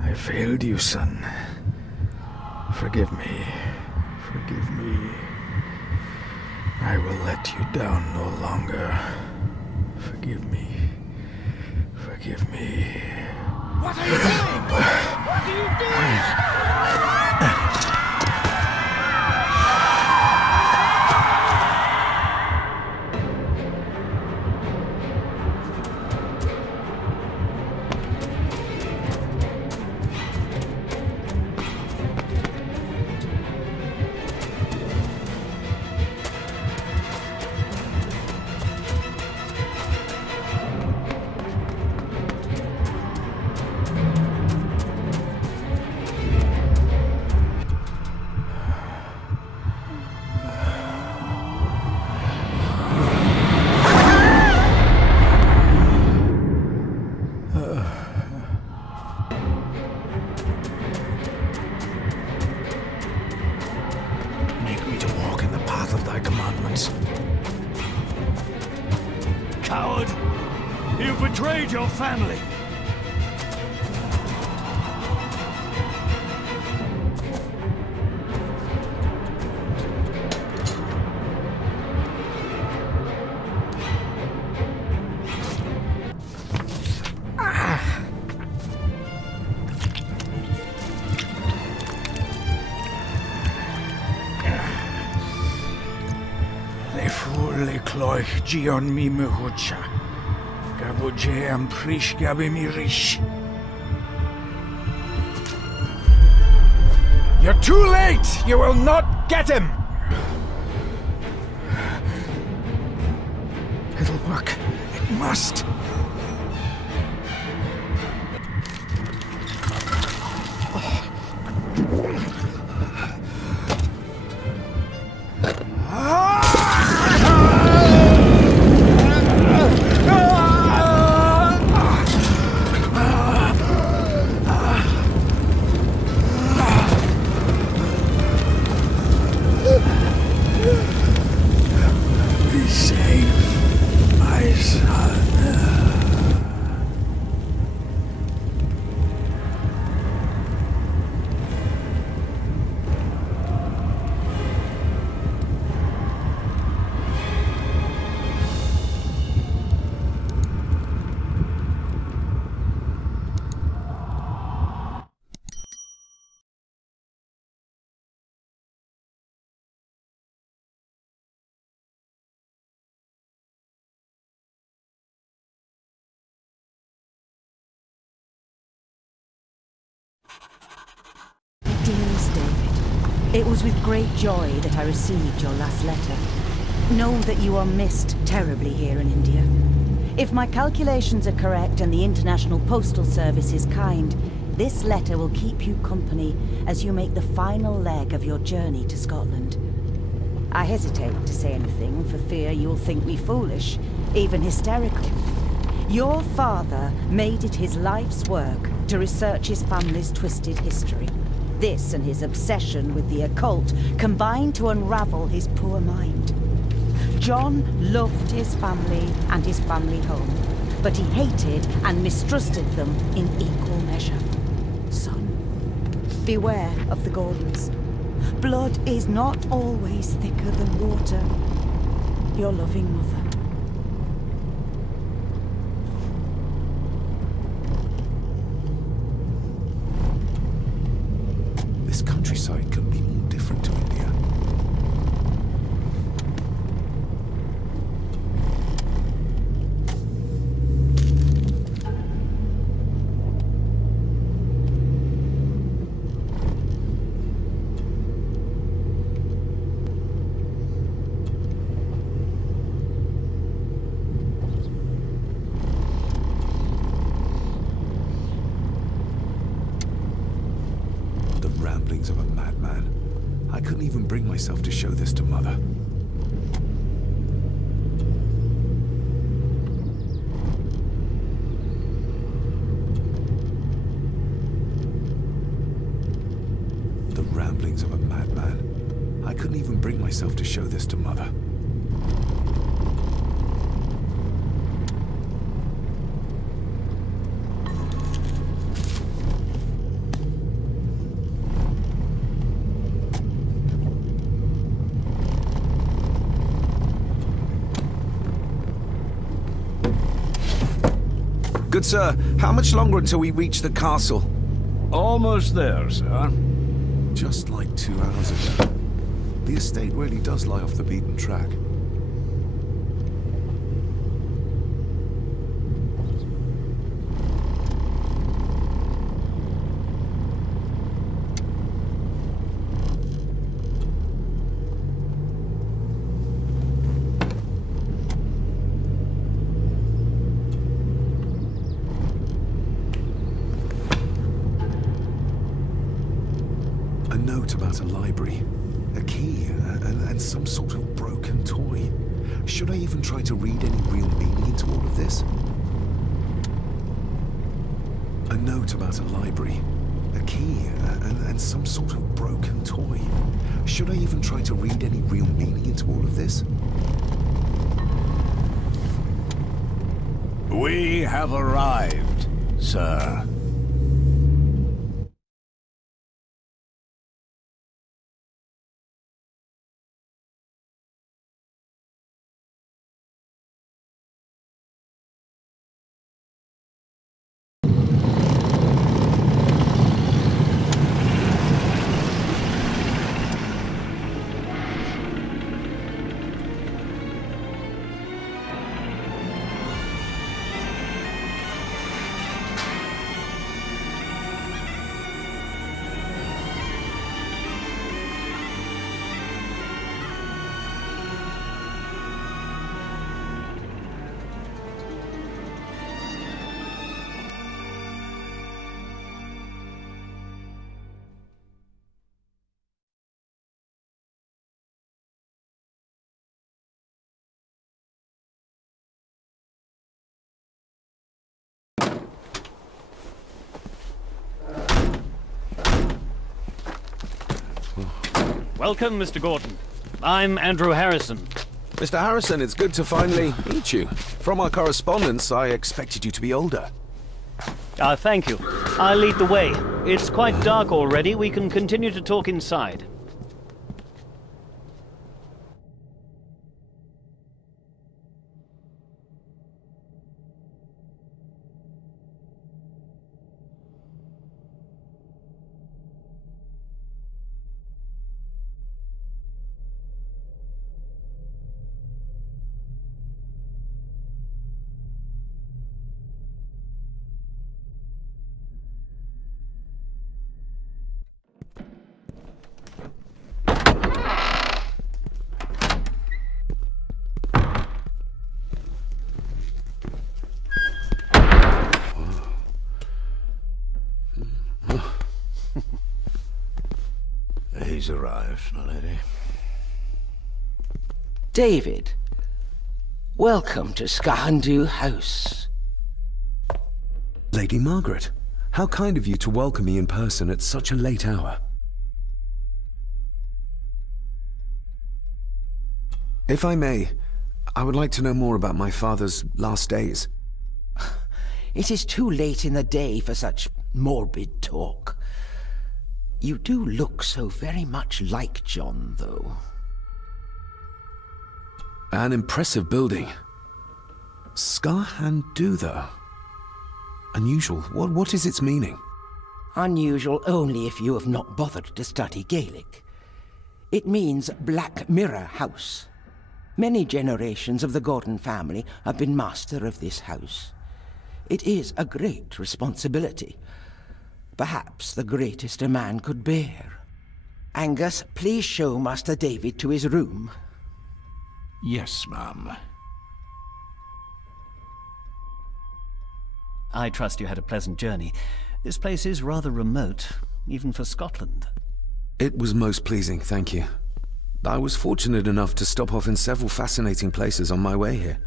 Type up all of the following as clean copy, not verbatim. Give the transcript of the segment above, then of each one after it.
I failed you, son. Forgive me. Forgive me. I will let you down no longer. Forgive me. Forgive me. What are you doing? What are you doing? Coward! You betrayed your family! Gion mi muhucha. Gabuje am prish gabi mi rish. You're too late! You will not get him! It'll work. It must. Dearest David, it was with great joy that I received your last letter. Know that you are missed terribly here in India. If my calculations are correct and the International Postal Service is kind, this letter will keep you company as you make the final leg of your journey to Scotland. I hesitate to say anything for fear you'll think me foolish, even hysterical. Your father made it his life's work to research his family's twisted history. This and his obsession with the occult combined to unravel his poor mind. John loved his family and his family home, but he hated and mistrusted them in equal measure. Son, Beware of the Gordons. Blood is not always thicker than water. Your loving mother. This countryside couldn't be more different to India. Of a madman. I couldn't even bring myself to show this to Mother. The ramblings of a madman. I couldn't even bring myself to show this to Mother. Good sir, how much longer until we reach the castle? Almost there, sir. Just like 2 hours ago. The estate really does lie off the beaten track. About a library, a key, and some sort of broken toy. Should I even try to read any real meaning into all of this? A note about a library, a key, and some sort of broken toy. Should I even try to read any real meaning into all of this? We have arrived, sir. Welcome, Mr. Gordon. I'm Andrew Harrison. Mr. Harrison, it's good to finally meet you. From our correspondence, I expected you to be older. Thank you. I'll lead the way. It's quite dark already. We can continue to talk inside. He's arrived, my lady. David, welcome to Skahandu House. Lady Margaret, how kind of you to welcome me in person at such a late hour. If I may, I would like to know more about my father's last days. It is too late in the day for such morbid talk. You do look so very much like John, though. An impressive building. Skahandutha. Unusual. What is its meaning? Unusual only if you have not bothered to study Gaelic. It means Black Mirror House. Many generations of the Gordon family have been master of this house. It is a great responsibility. Perhaps the greatest a man could bear. Angus, please show Master David to his room. Yes, ma'am. I trust you had a pleasant journey. This place is rather remote, even for Scotland. It was most pleasing, thank you. I was fortunate enough to stop off in several fascinating places on my way here.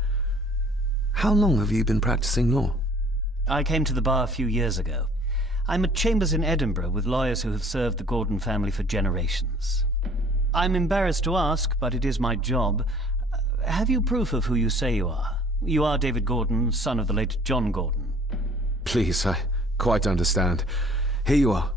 How long have you been practicing law? I came to the bar a few years ago. I'm at chambers in Edinburgh with lawyers who have served the Gordon family for generations. I'm embarrassed to ask, but it is my job. Have you proof of who you say you are? You are David Gordon, son of the late John Gordon. Please, I quite understand. Here you are.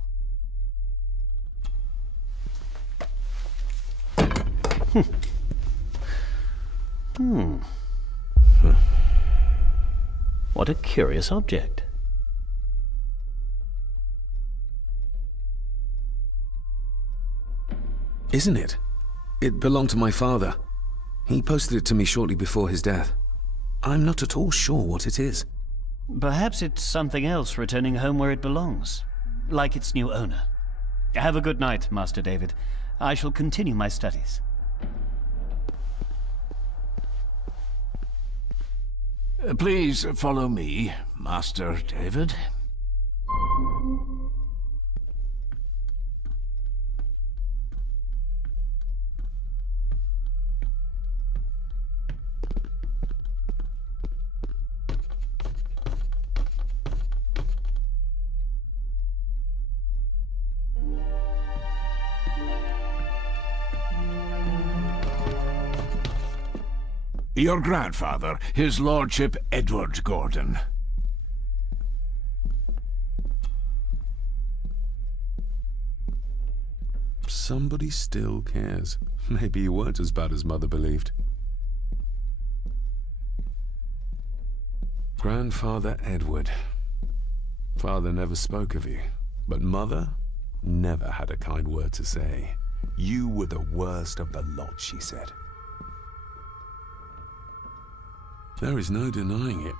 What a curious object. Isn't it? It belonged to my father. He posted it to me shortly before his death. I'm not at all sure what it is. Perhaps it's something else returning home where it belongs, like its new owner. Have a good night, Master David. I shall continue my studies. Please follow me, Master David. Your grandfather, his lordship Edward Gordon. Somebody still cares. Maybe you weren't as bad as Mother believed. Grandfather Edward. Father never spoke of you, but Mother never had a kind word to say. You were the worst of the lot, she said. There is no denying it.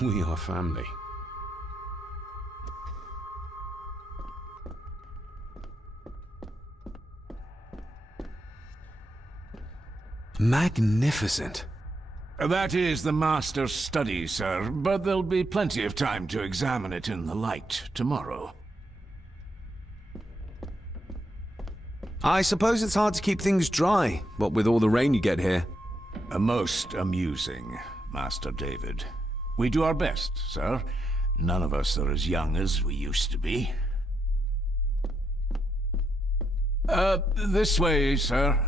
We are family. Magnificent. That is the Master's study, sir, but there'll be plenty of time to examine it in the light tomorrow. I suppose it's hard to keep things dry, what with all the rain you get here. Most amusing, Master David. We do our best, sir. None of us are as young as we used to be. This way, sir.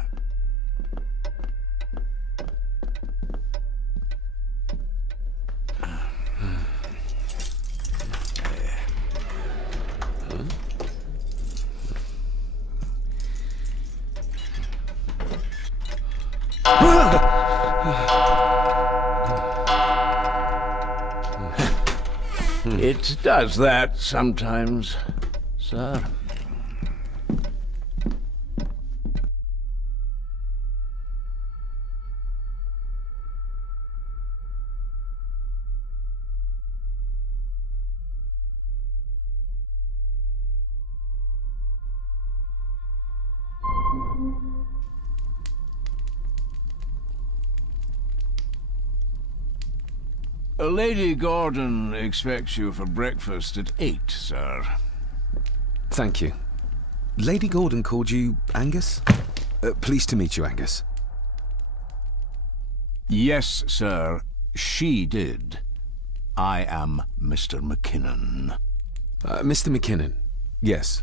It does that sometimes, sir. Lady Gordon expects you for breakfast at 8, sir. Thank you. Lady Gordon called you Angus? Pleased to meet you, Angus. Yes, sir. She did. I am Mr. McKinnon. Mr. McKinnon. Yes.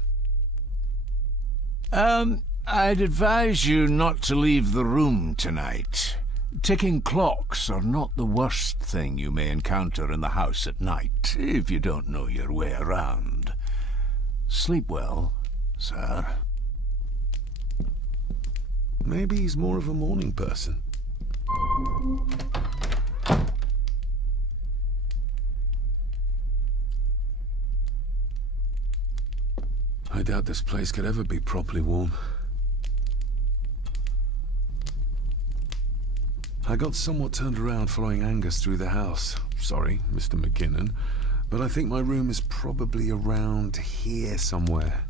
I'd advise you not to leave the room tonight. Ticking clocks are not the worst thing you may encounter in the house at night, if you don't know your way around. Sleep sleep well, sir? Maybe he's more of a morning person. I doubt this place could ever be properly warm. I got somewhat turned around following Angus through the house. Sorry, Mr. McKinnon, but I think my room is probably around here somewhere.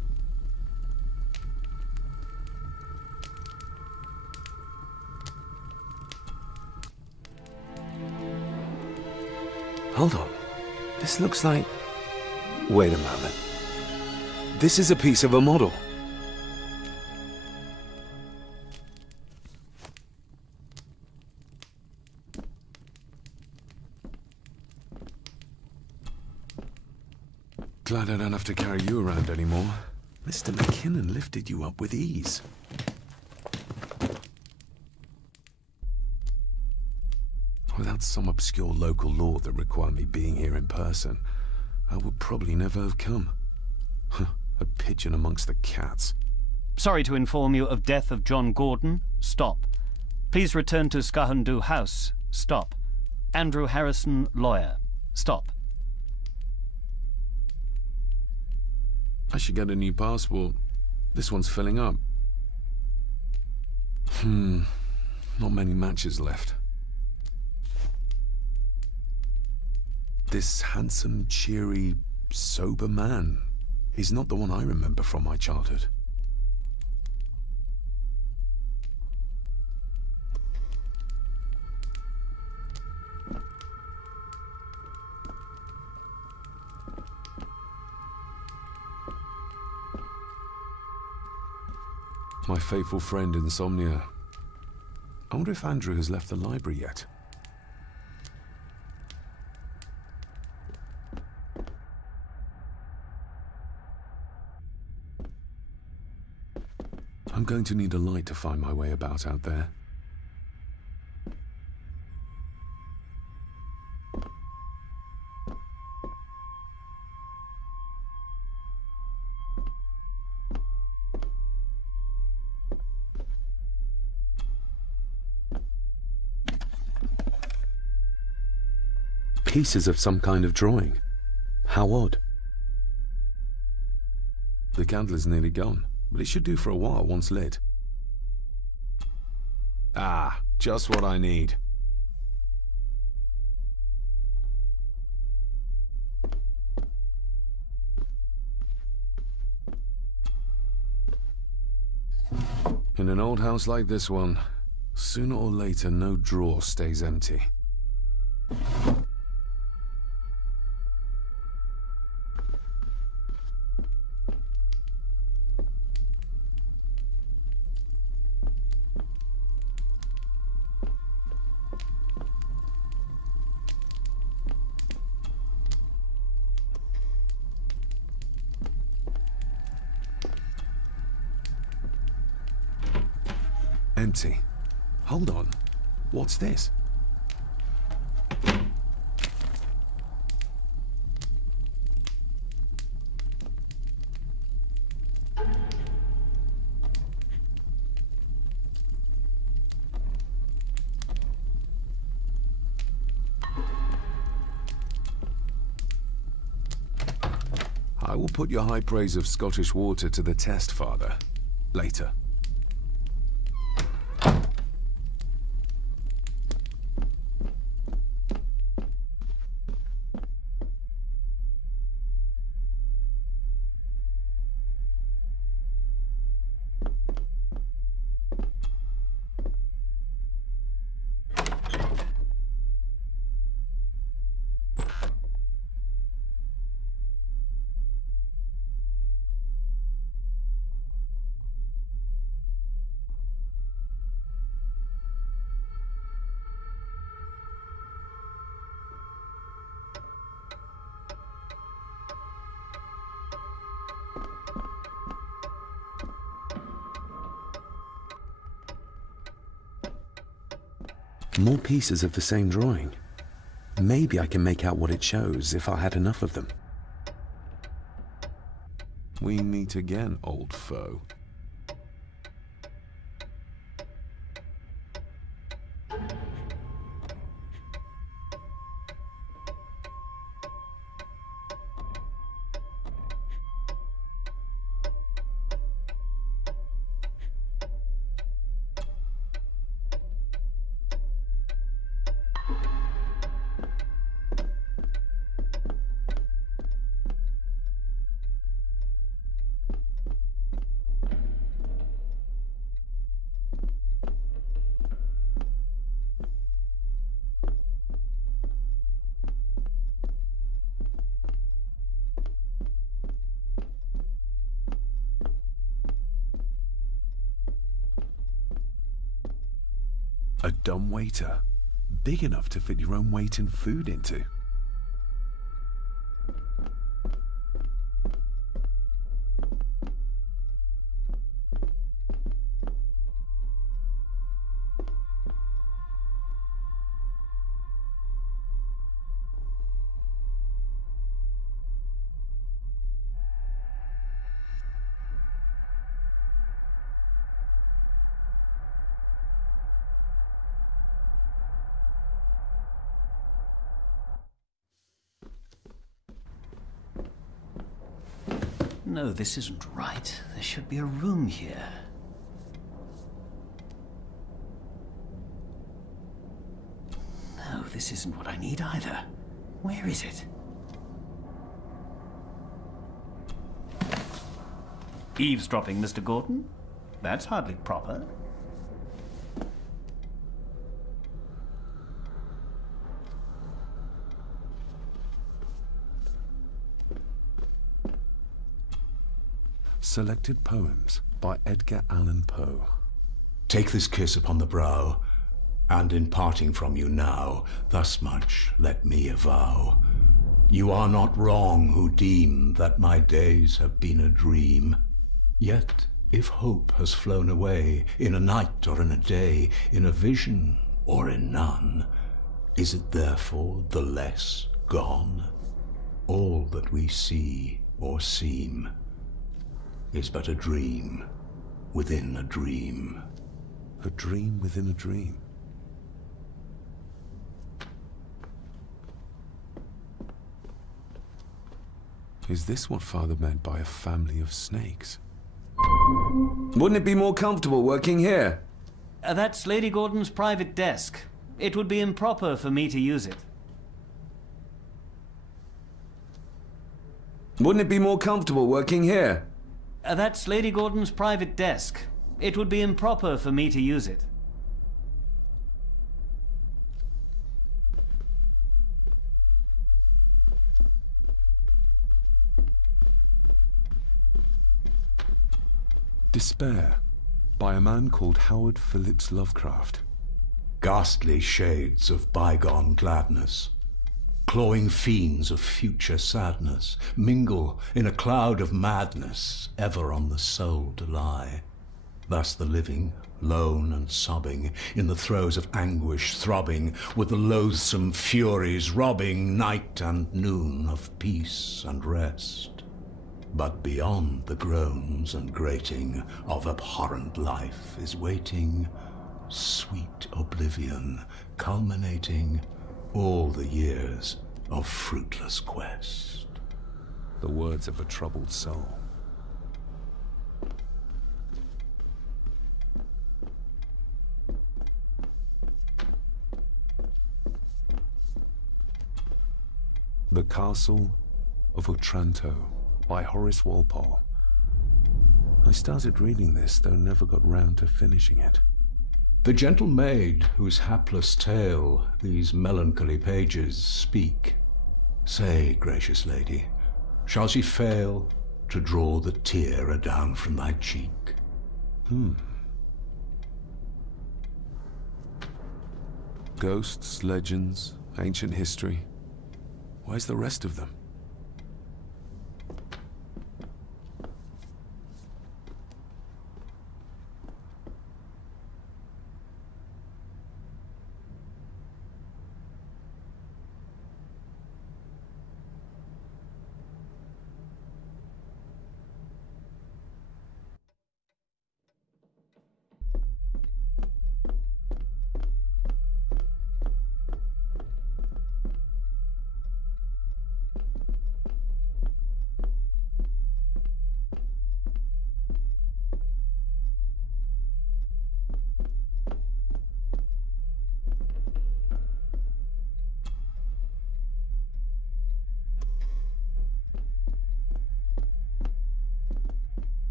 Hold on. This looks like... Wait a moment. This is a piece of a model. Glad I don't have to carry you around anymore. Mr. McKinnon lifted you up with ease. Without some obscure local law that required me being here in person, I would probably never have come. A pigeon amongst the cats. Sorry to inform you of death of John Gordon. Stop. Please return to Skahandu House. Stop. Andrew Harrison, lawyer. Stop. I should get a new passport. This one's filling up. Not many matches left. This handsome, cheery, sober man is not the one I remember from my childhood. My faithful friend Insomnia. I wonder if Andrew has left the library yet. I'm going to need a light to find my way about out there. Pieces of some kind of drawing. How odd. The candle is nearly gone, but it should do for a while once lit. Ah, just what I need. In an old house like this one, sooner or later no drawer stays empty. Empty. Hold on. What's this? I will put your high praise of Scottish water to the test, Father. Later. More pieces of the same drawing. Maybe I can make out what it shows if I had enough of them. We meet again, old foe. A dumbwaiter, big enough to fit your own weight and food into. No, this isn't right. There should be a room here. No, this isn't what I need either. Where is it? Eavesdropping, Mr. Gordon? That's hardly proper. Selected Poems by Edgar Allan Poe. Take this kiss upon the brow, and in parting from you now, thus much let me avow. You are not wrong who deem that my days have been a dream. Yet, if hope has flown away, in a night or in a day, in a vision or in none, is it therefore the less gone? All that we see or seem is but a dream within a dream. A dream within a dream. Is this what Father meant by a family of snakes? Wouldn't it be more comfortable working here? That's Lady Gordon's private desk. It would be improper for me to use it. Wouldn't it be more comfortable working here? That's Lady Gordon's private desk. It would be improper for me to use it. Despair, by a man called Howard Phillips Lovecraft. Ghastly shades of bygone gladness, clawing fiends of future sadness, mingle in a cloud of madness, ever on the soul to lie. Thus the living, lone and sobbing, in the throes of anguish throbbing, with the loathsome furies robbing night and noon of peace and rest. But beyond the groans and grating of abhorrent life is waiting sweet oblivion, culminating all the years of fruitless quest. The words of a troubled soul. The Castle of Otranto by Horace Walpole. I started reading this, though never got round to finishing it. The gentle maid whose hapless tale these melancholy pages speak, say, gracious lady, shall she fail to draw the tear adown from thy cheek? Ghosts, legends, ancient history. Where's the rest of them?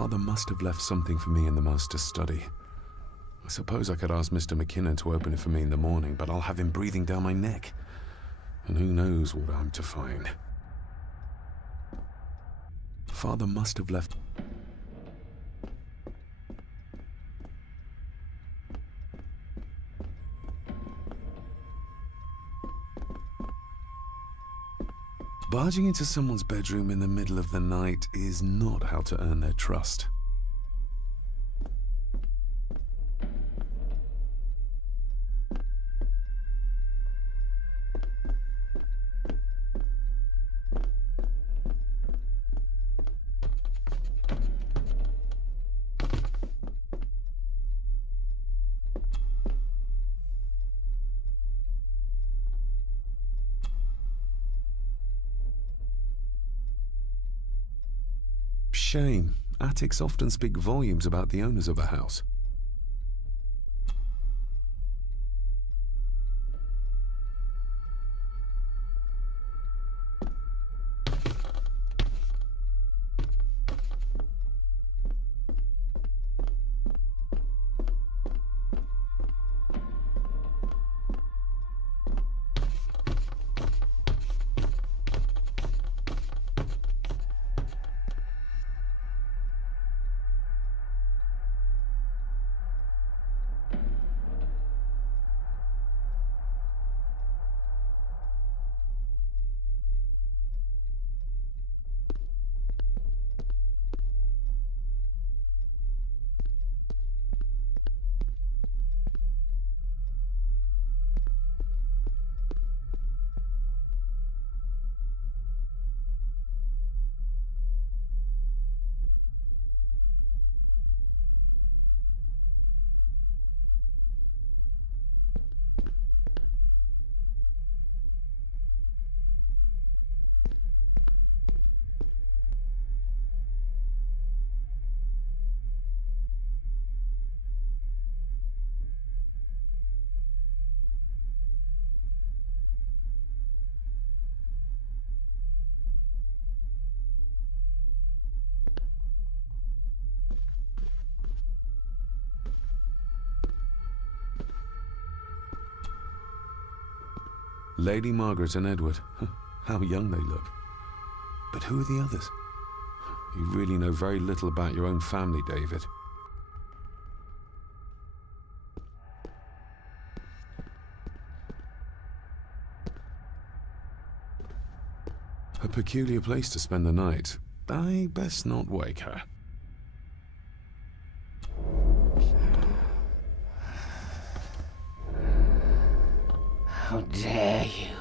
Father must have left something for me in the master's study. I suppose I could ask Mr. McKinnon to open it for me in the morning, but I'll have him breathing down my neck. And who knows what I'm to find. Father must have left... Barging into someone's bedroom in the middle of the night is not how to earn their trust. Shame. Attics often speak volumes about the owners of a house. Lady Margaret and Edward. How young they look. But who are the others? You really know very little about your own family, David. A peculiar place to spend the night. I best not wake her. How dare you?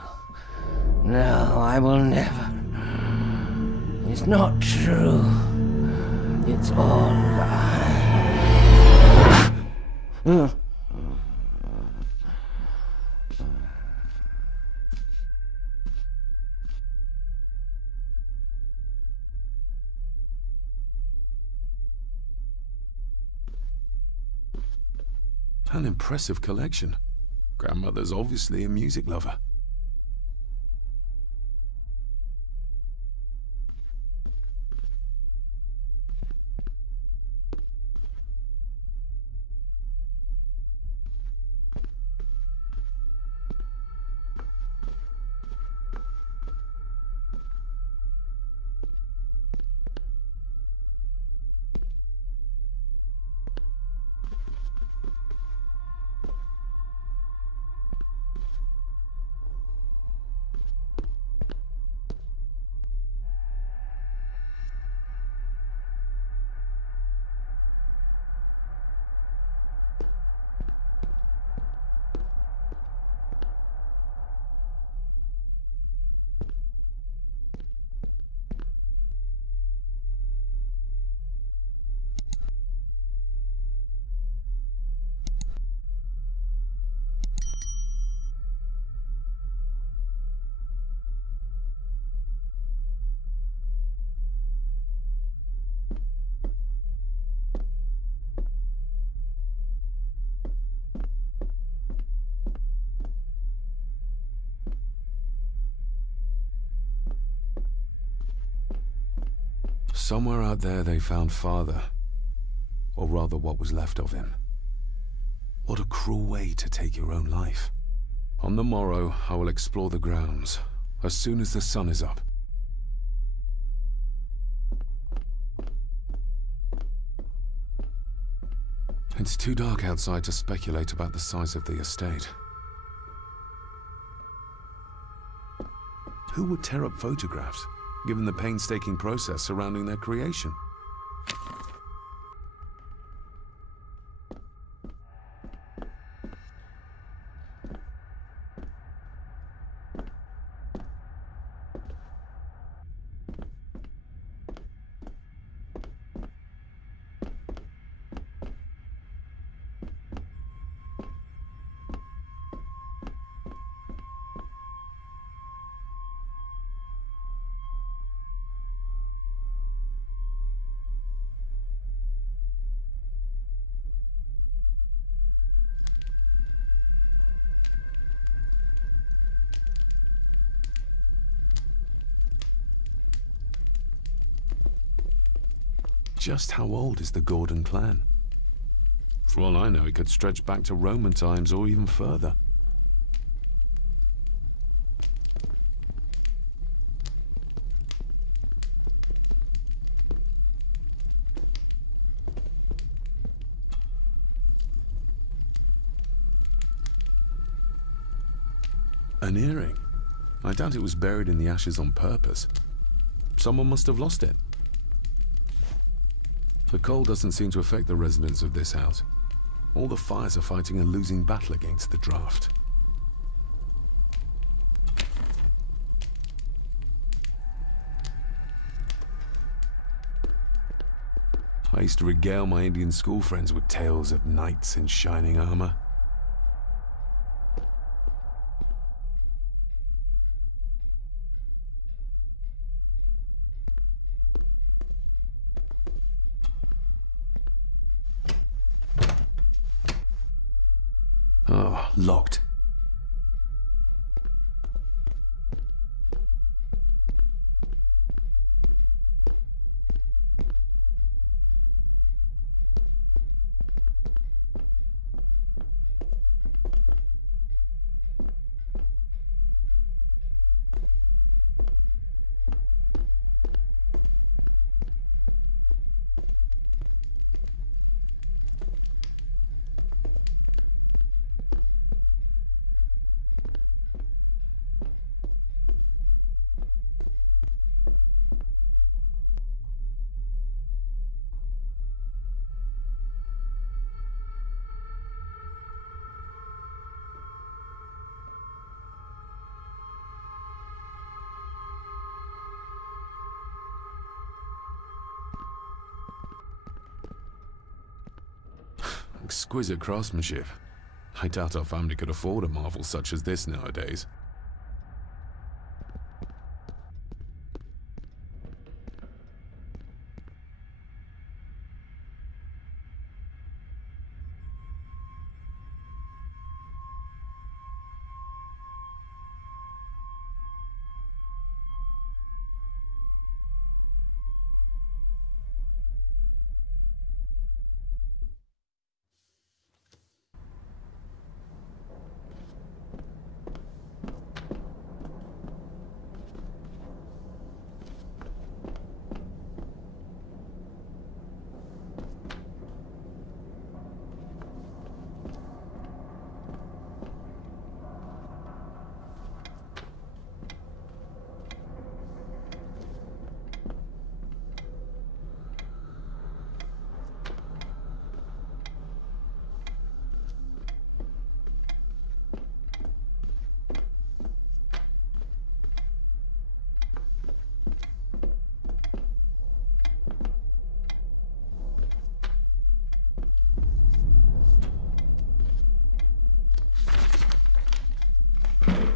No, I will never. It's not true. It's all lies. An impressive collection. Grandmother's obviously a music lover. Somewhere out there they found Father. Or rather, what was left of him. What a cruel way to take your own life. On the morrow, I will explore the grounds, as soon as the sun is up. It's too dark outside to speculate about the size of the estate. Who would tear up photographs, given the painstaking process surrounding their creation? Just how old is the Gordon clan? For all I know, it could stretch back to Roman times or even further. An earring? I doubt it was buried in the ashes on purpose. Someone must have lost it. The cold doesn't seem to affect the residents of this house. All the fires are fighting a losing battle against the draft. I used to regale my Indian school friends with tales of knights in shining armor. Oh, locked. Exquisite craftsmanship. I doubt our family could afford a marvel such as this nowadays.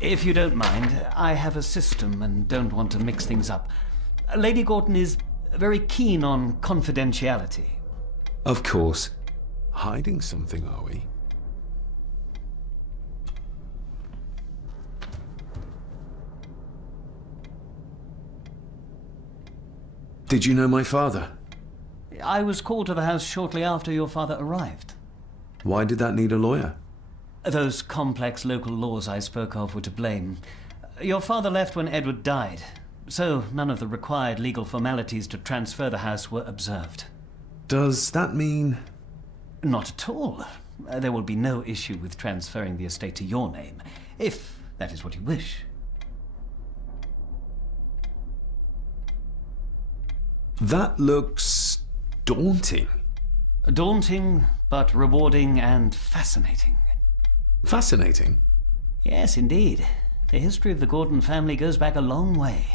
If you don't mind, I have a system and don't want to mix things up. Lady Gordon is very keen on confidentiality. Of course. Hiding something, are we? Did you know my father? I was called to the house shortly after your father arrived. Why did that need a lawyer? Those complex local laws I spoke of were to blame. Your father left when Edward died, so none of the required legal formalities to transfer the house were observed. Does that mean... Not at all. There will be no issue with transferring the estate to your name, if that is what you wish. That looks... daunting. Daunting, but rewarding and fascinating. Fascinating? Yes, indeed. The history of the Gordon family goes back a long way.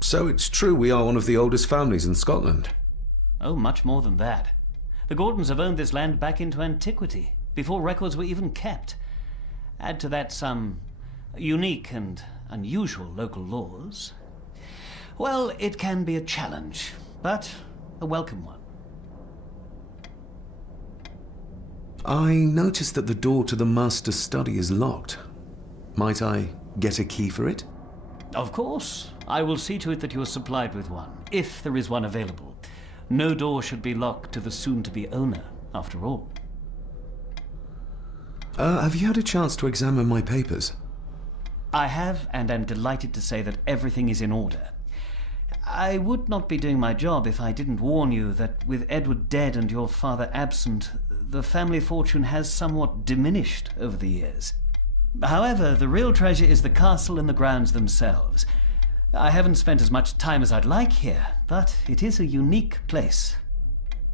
So it's true we are one of the oldest families in Scotland? Oh, much more than that. The Gordons have owned this land back into antiquity, before records were even kept. Add to that some unique and unusual local laws. Well, it can be a challenge, but a welcome one. I noticed that the door to the master's study is locked. Might I get a key for it? Of course. I will see to it that you are supplied with one, if there is one available. No door should be locked to the soon-to-be owner, after all. Have you had a chance to examine my papers? I have, and am delighted to say that everything is in order. I would not be doing my job if I didn't warn you that with Edward dead and your father absent, the family fortune has somewhat diminished over the years. However, the real treasure is the castle and the grounds themselves. I haven't spent as much time as I'd like here, but it is a unique place.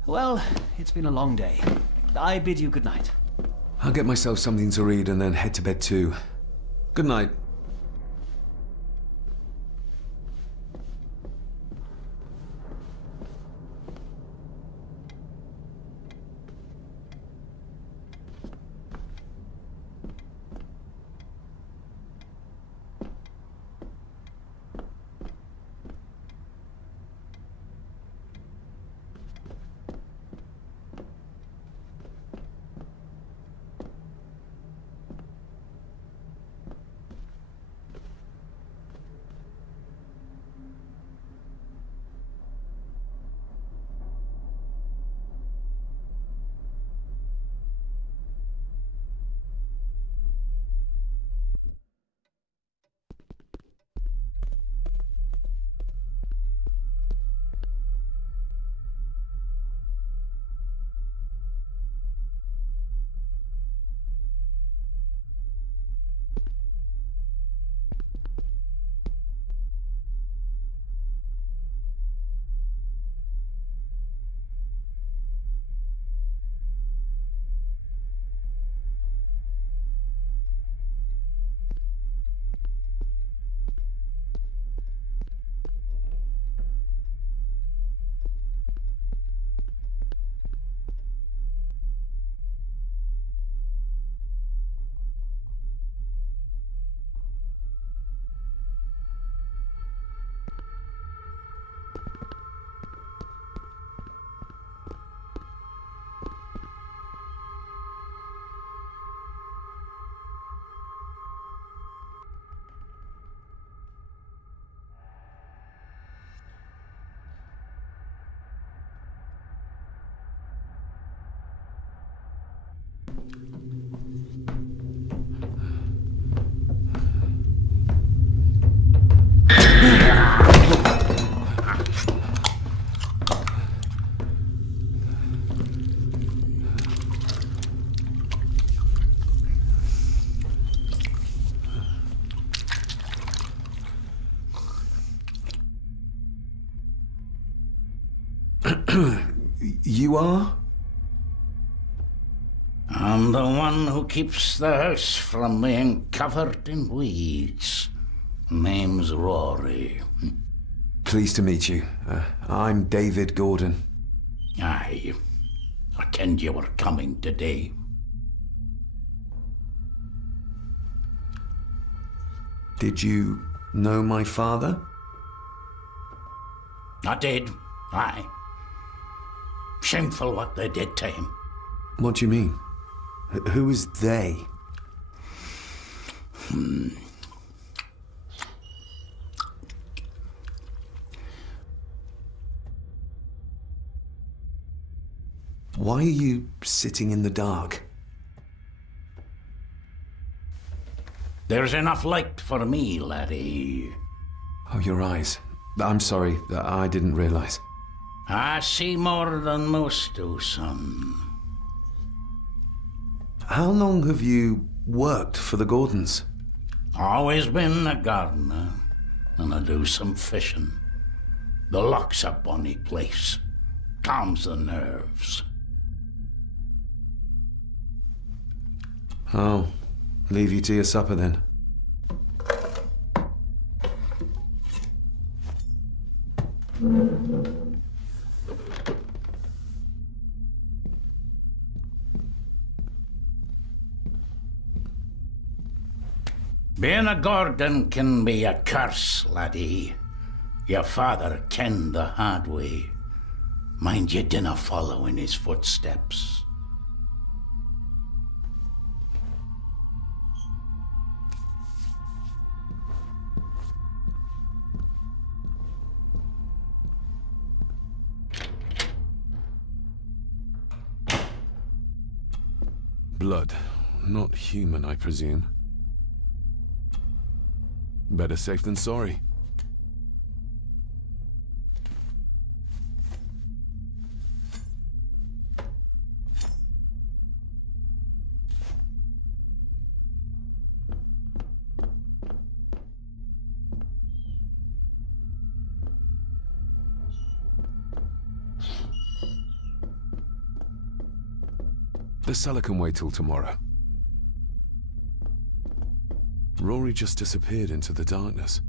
Well, it's been a long day. I bid you good night. I'll get myself something to read and then head to bed too. Good night. You are? I'm the one who keeps the house from being covered in weeds. Name's Rory. Pleased to meet you. I'm David Gordon. Aye. I kenned you were coming today. Did you know my father? I did, aye. Shameful what they did to him. What do you mean? Who is they? Hmm. 'Twas Why are you sitting in the dark? There's enough light for me, laddie. Oh, your eyes. I'm sorry, I didn't realize. I see more than most do, son. How long have you worked for the Gordons? Always been a gardener, and I do some fishing. The loch's a bonny place. Calms the nerves. Oh, leave you to your supper then. Being a Gordon can be a curse, laddie. Your father kenned the hard way. Mind you dinna follow in his footsteps. Blood. Not human, I presume. Better safe than sorry. The cellar can wait till tomorrow. Rory just disappeared into the darkness.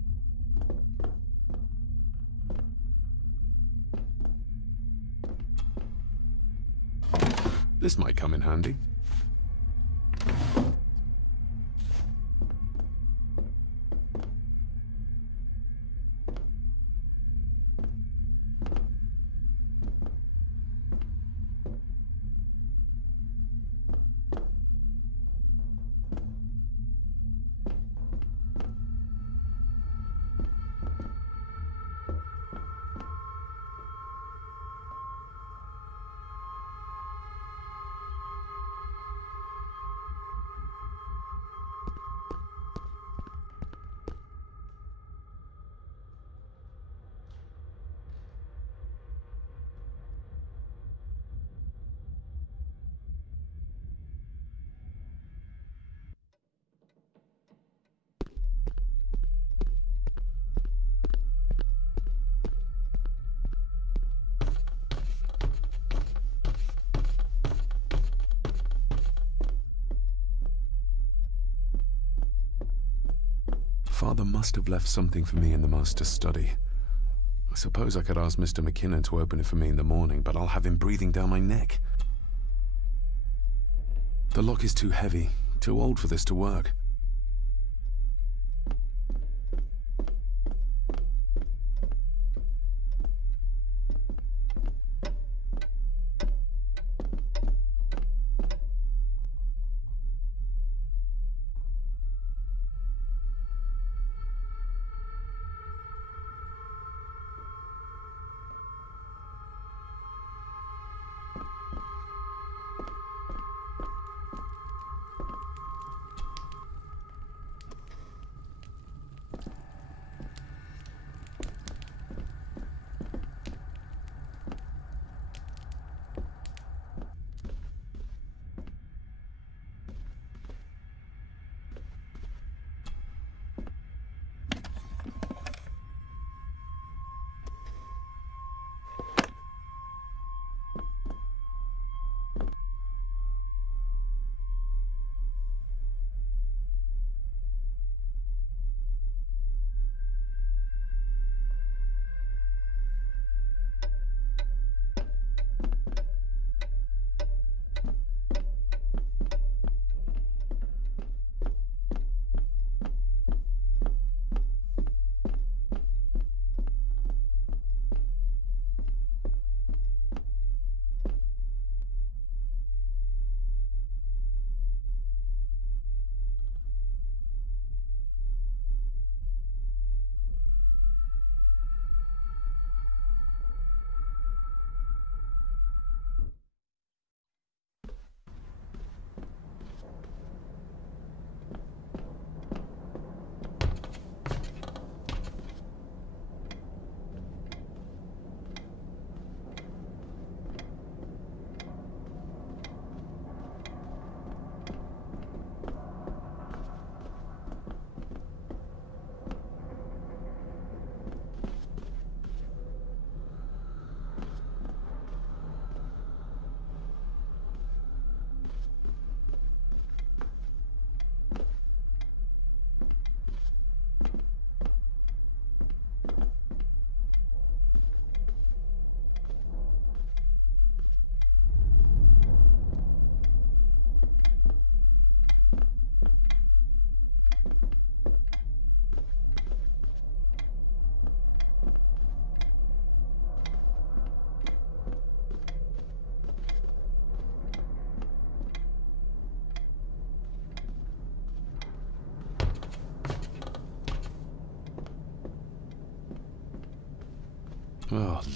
This might come in handy. Father must have left something for me in the master's study. I suppose I could ask Mr. McKinnon to open it for me in the morning, but I'll have him breathing down my neck. The lock is too heavy, too old for this to work.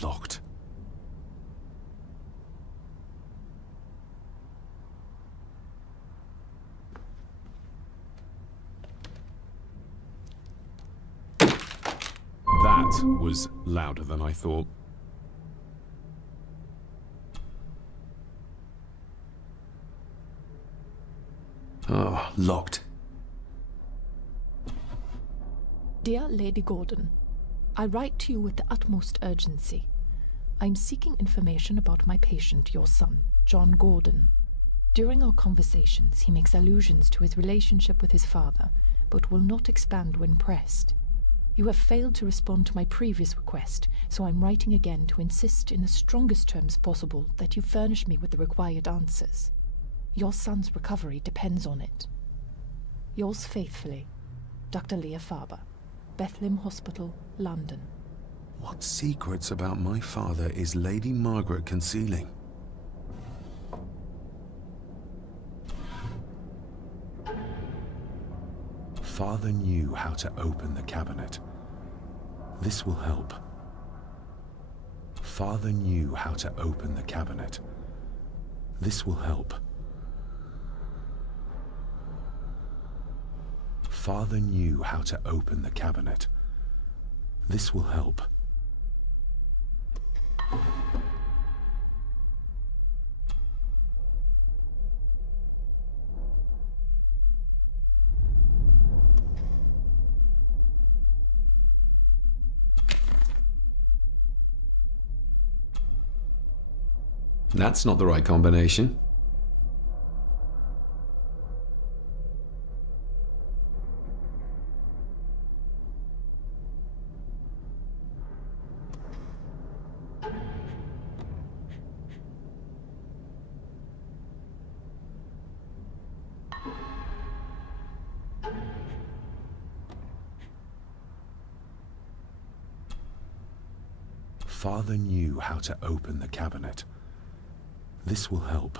locked. That was louder than I thought. Oh, locked. Dear Lady Gordon, I write to you with the utmost urgency. I'm seeking information about my patient, your son, John Gordon. During our conversations, he makes allusions to his relationship with his father, but will not expand when pressed. You have failed to respond to my previous request, so I'm writing again to insist in the strongest terms possible that you furnish me with the required answers. Your son's recovery depends on it. Yours faithfully, Dr. Leah Farber, Bethlehem Hospital, London. What secrets about my father is Lady Margaret concealing? Father knew how to open the cabinet. This will help. Father knew how to open the cabinet. This will help. Father knew how to open the cabinet. This will help. That's not the right combination. Father knew how to open the cabinet. This will help.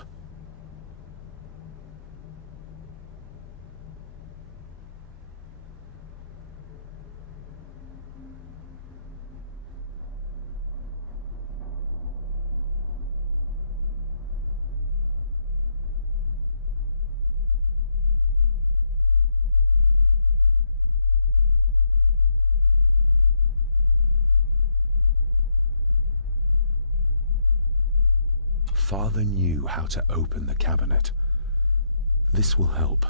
Father knew how to open the cabinet. This will help.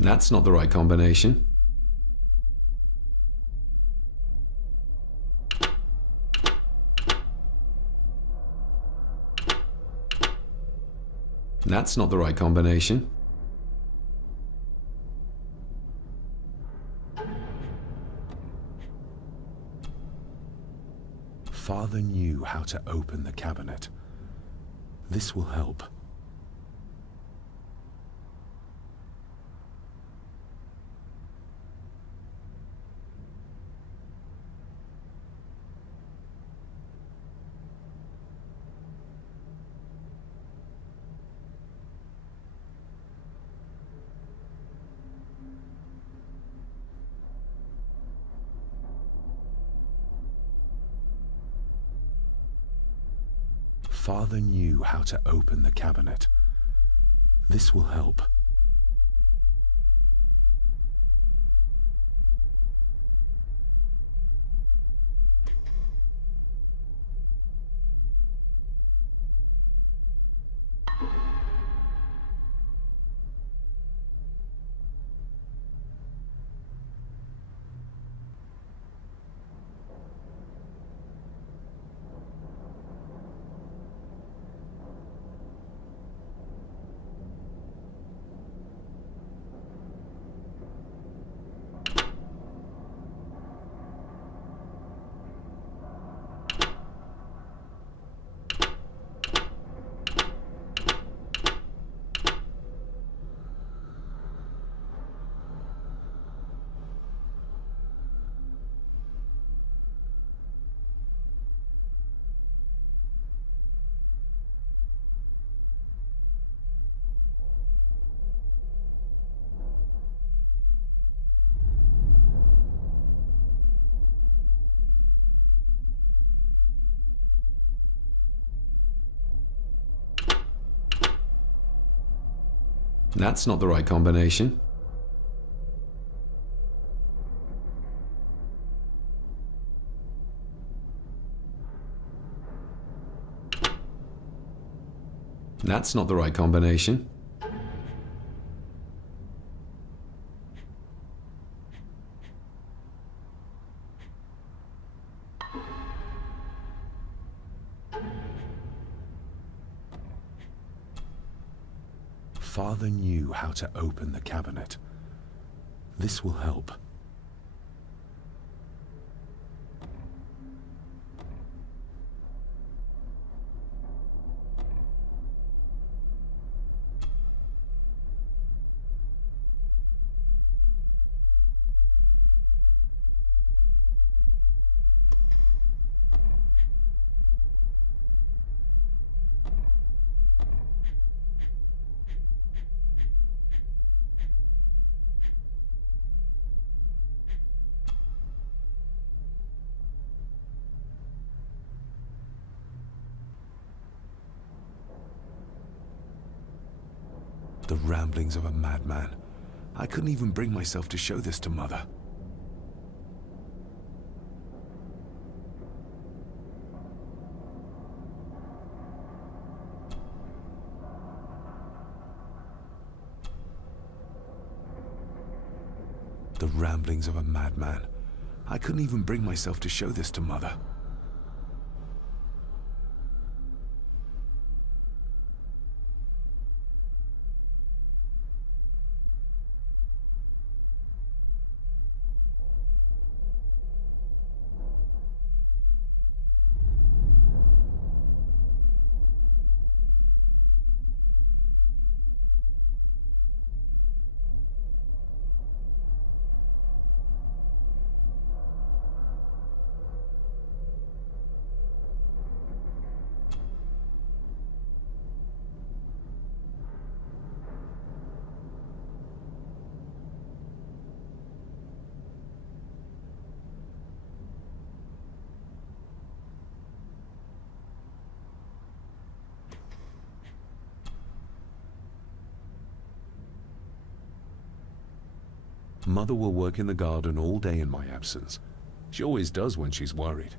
That's not the right combination. That's not the right combination. Father knew how to open the cabinet. This will help. Father knew how to open the cabinet. This will help. That's not the right combination. That's not the right combination. Father knew how to open the cabinet. This will help. The ramblings of a madman. I couldn't even bring myself to show this to Mother. The ramblings of a madman. I couldn't even bring myself to show this to Mother. Mother will work in the garden all day in my absence. She always does when she's worried.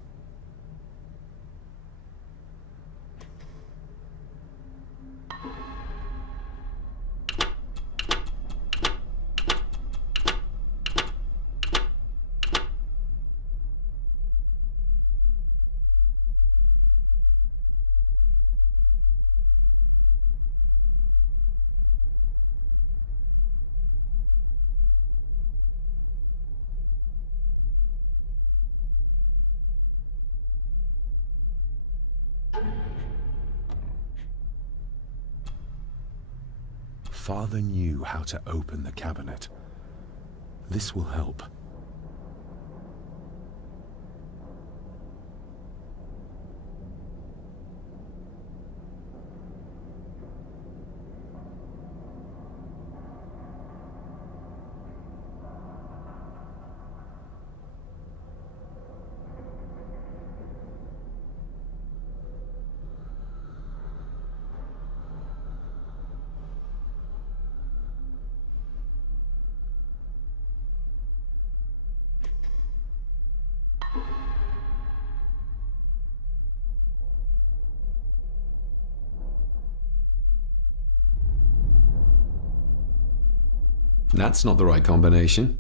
Father knew how to open the cabinet. This will help. That's not the right combination.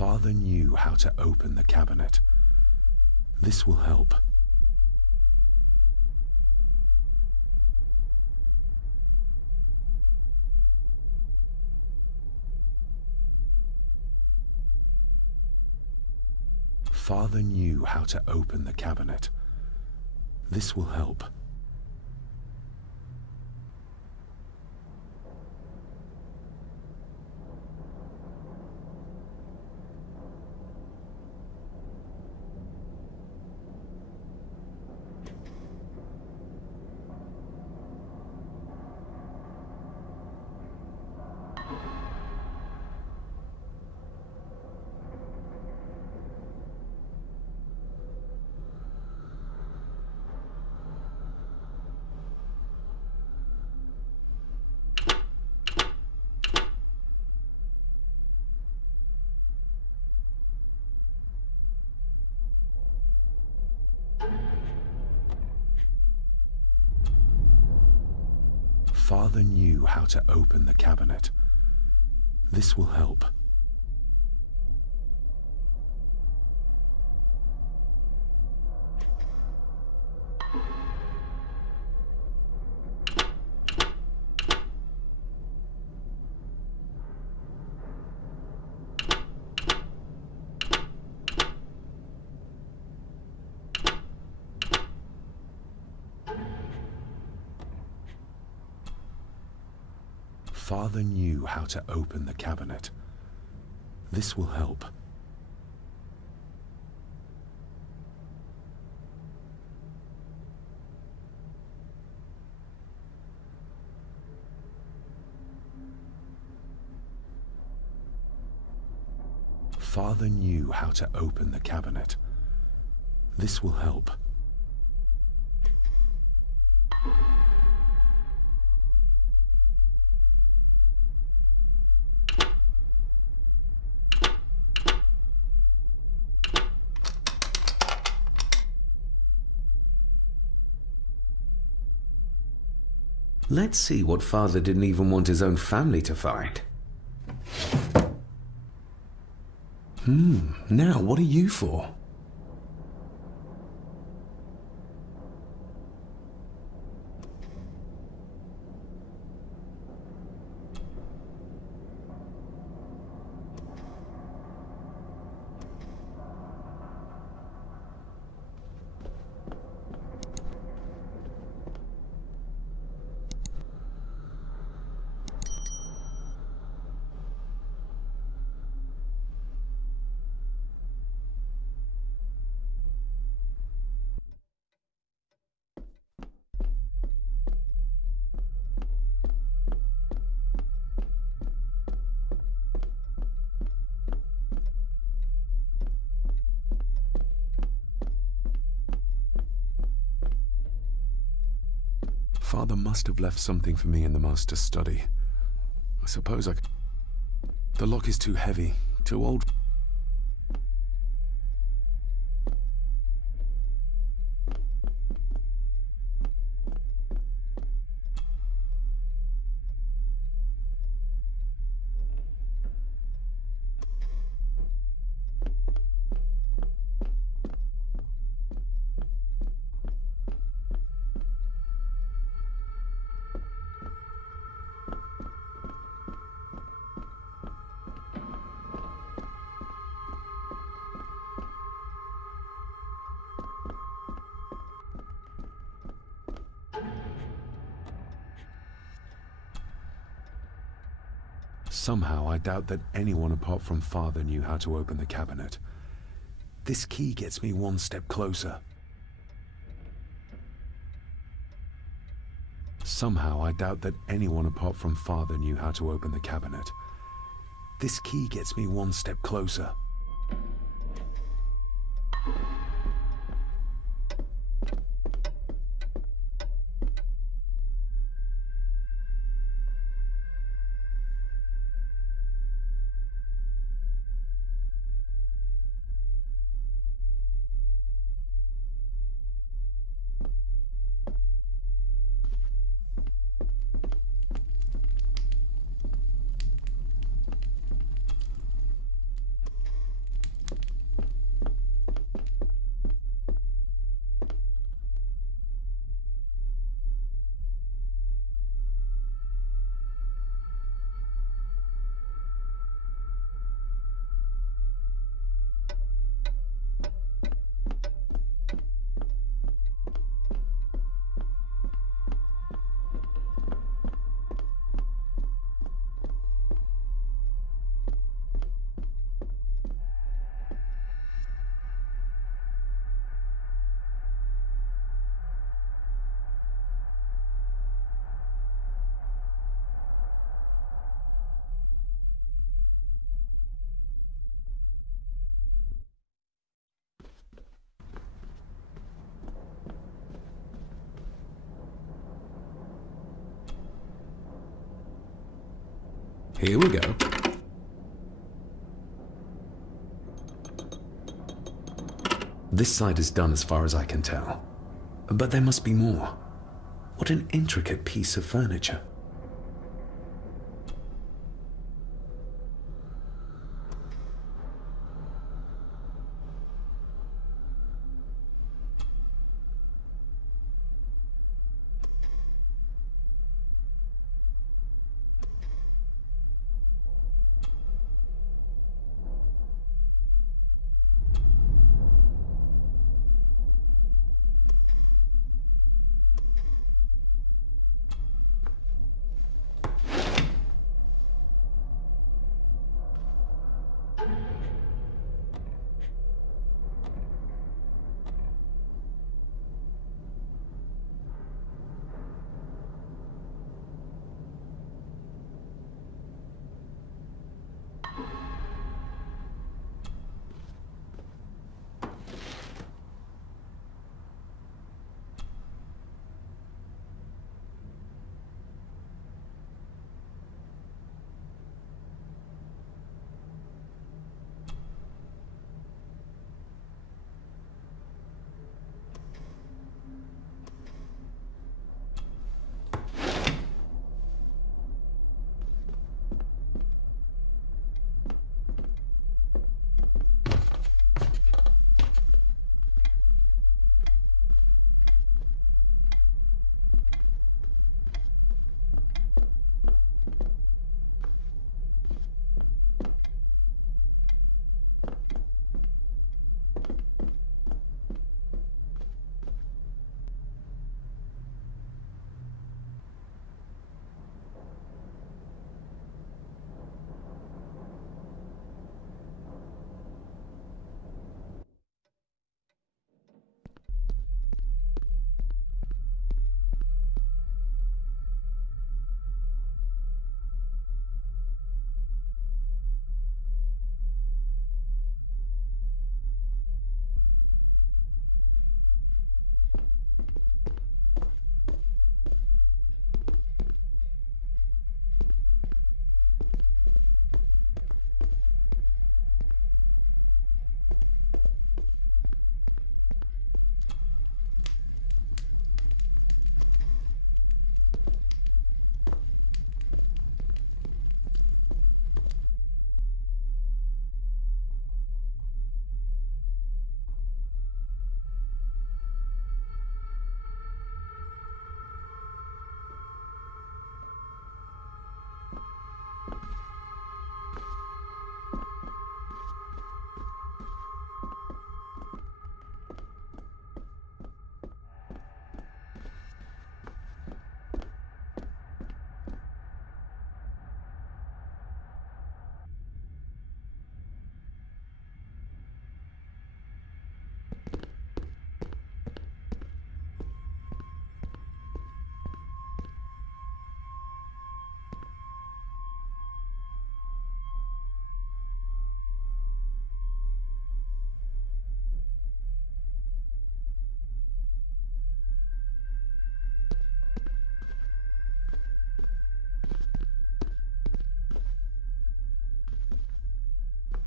Father knew how to open the cabinet. This will help. Father knew how to open the cabinet. This will help. Father knew how to open the cabinet. This will help. Father knew how to open the cabinet. This will help. Father knew how to open the cabinet. This will help. Let's see what Father didn't even want his own family to find. Now what are you for? Father must have left something for me in the master's study. I suppose I could... The lock is too heavy, too old. Somehow, I doubt that anyone apart from Father knew how to open the cabinet. This key gets me one step closer. Somehow, I doubt that anyone apart from Father knew how to open the cabinet. This key gets me one step closer. Here we go. This side is done as far as I can tell. But there must be more. What an intricate piece of furniture.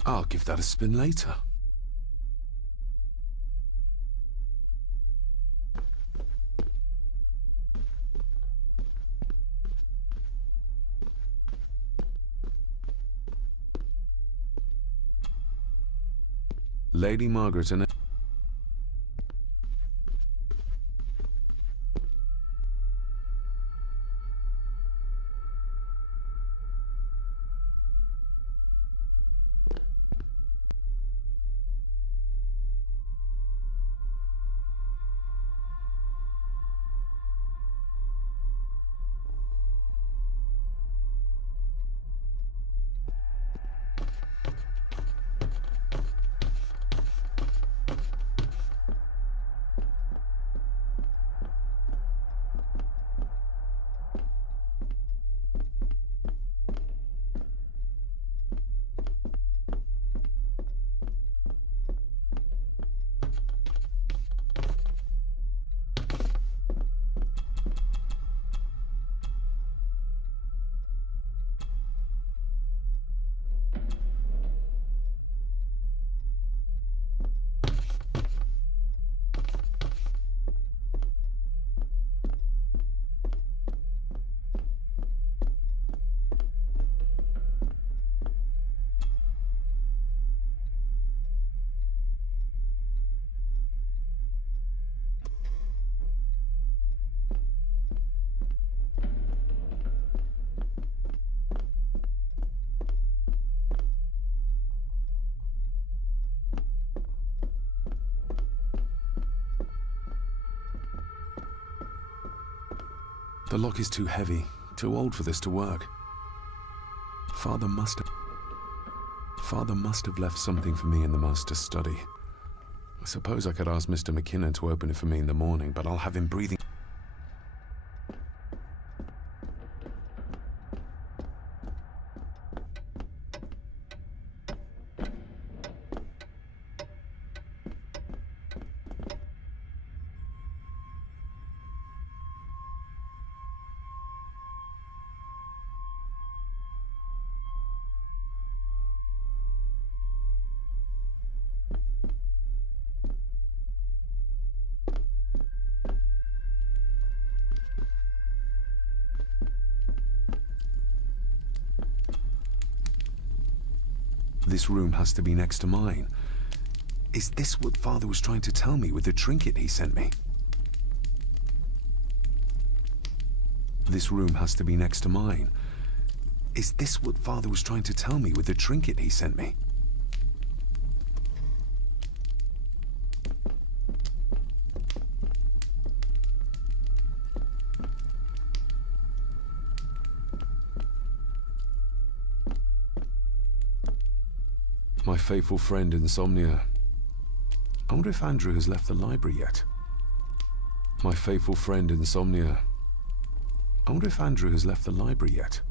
I'll give that a spin later. Lady Margaret and... The lock is too heavy, too old for this to work. Father must have left something for me in the master's study. I suppose I could ask Mr. McKinnon to open it for me in the morning, but I'll have him breathing. This room has to be next to mine. Is this what Father was trying to tell me with the trinket he sent me? This room has to be next to mine. Is this what Father was trying to tell me with the trinket he sent me? My faithful friend Insomnia. I wonder if Andrew has left the library yet. My faithful friend Insomnia. I wonder if Andrew has left the library yet.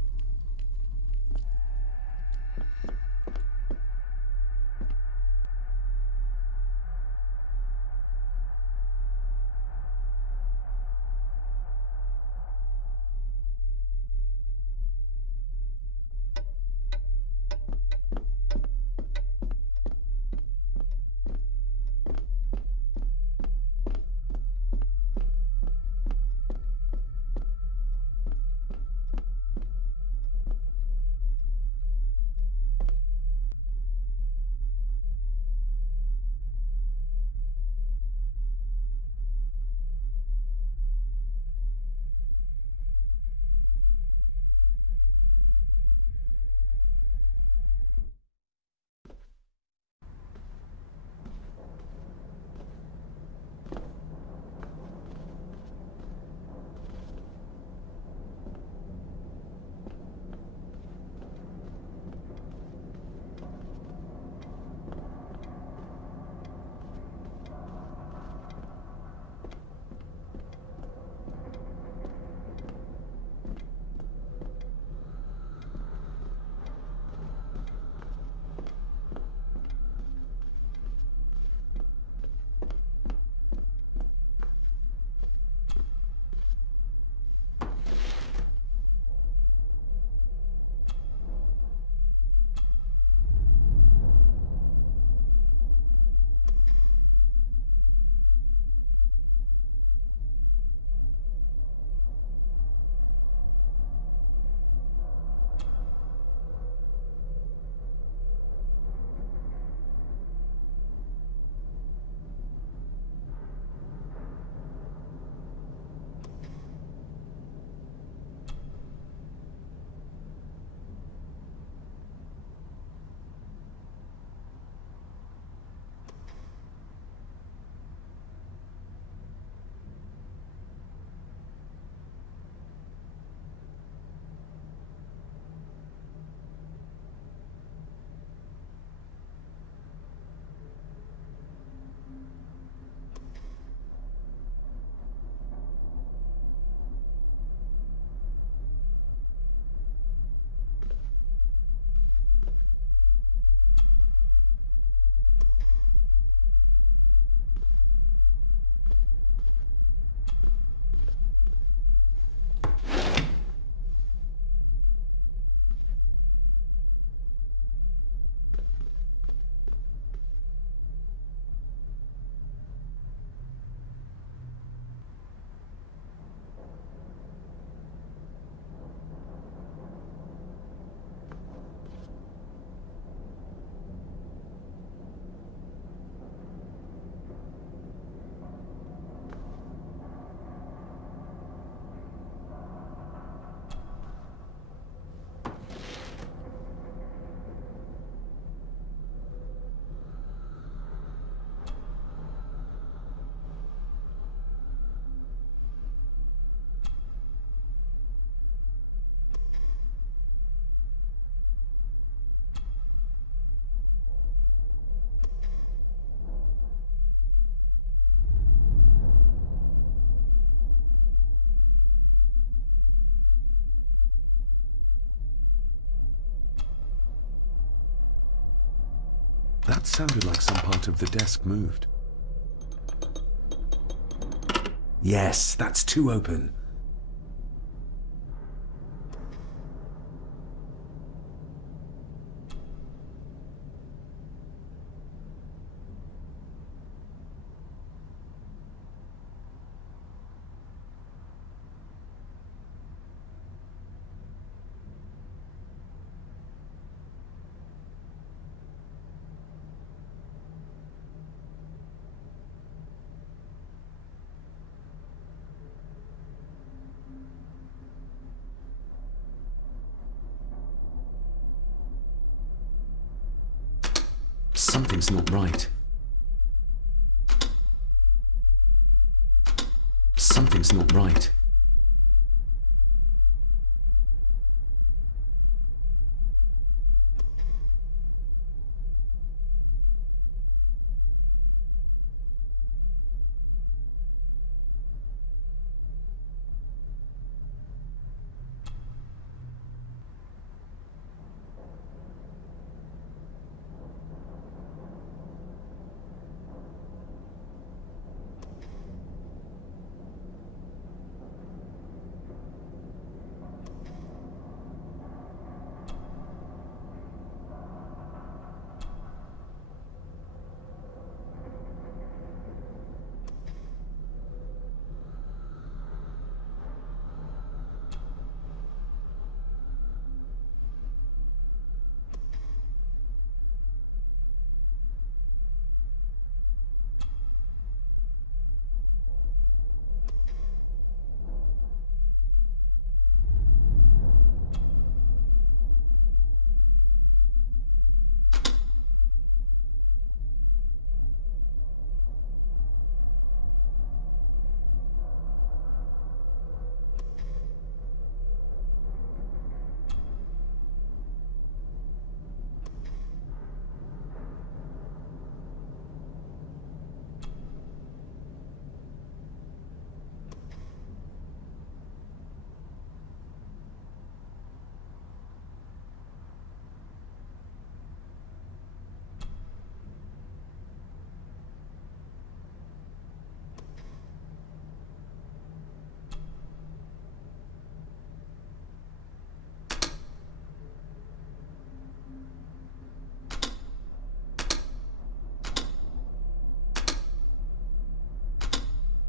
That sounded like some part of the desk moved. Yes, that's two open. Something's not right. Something's not right.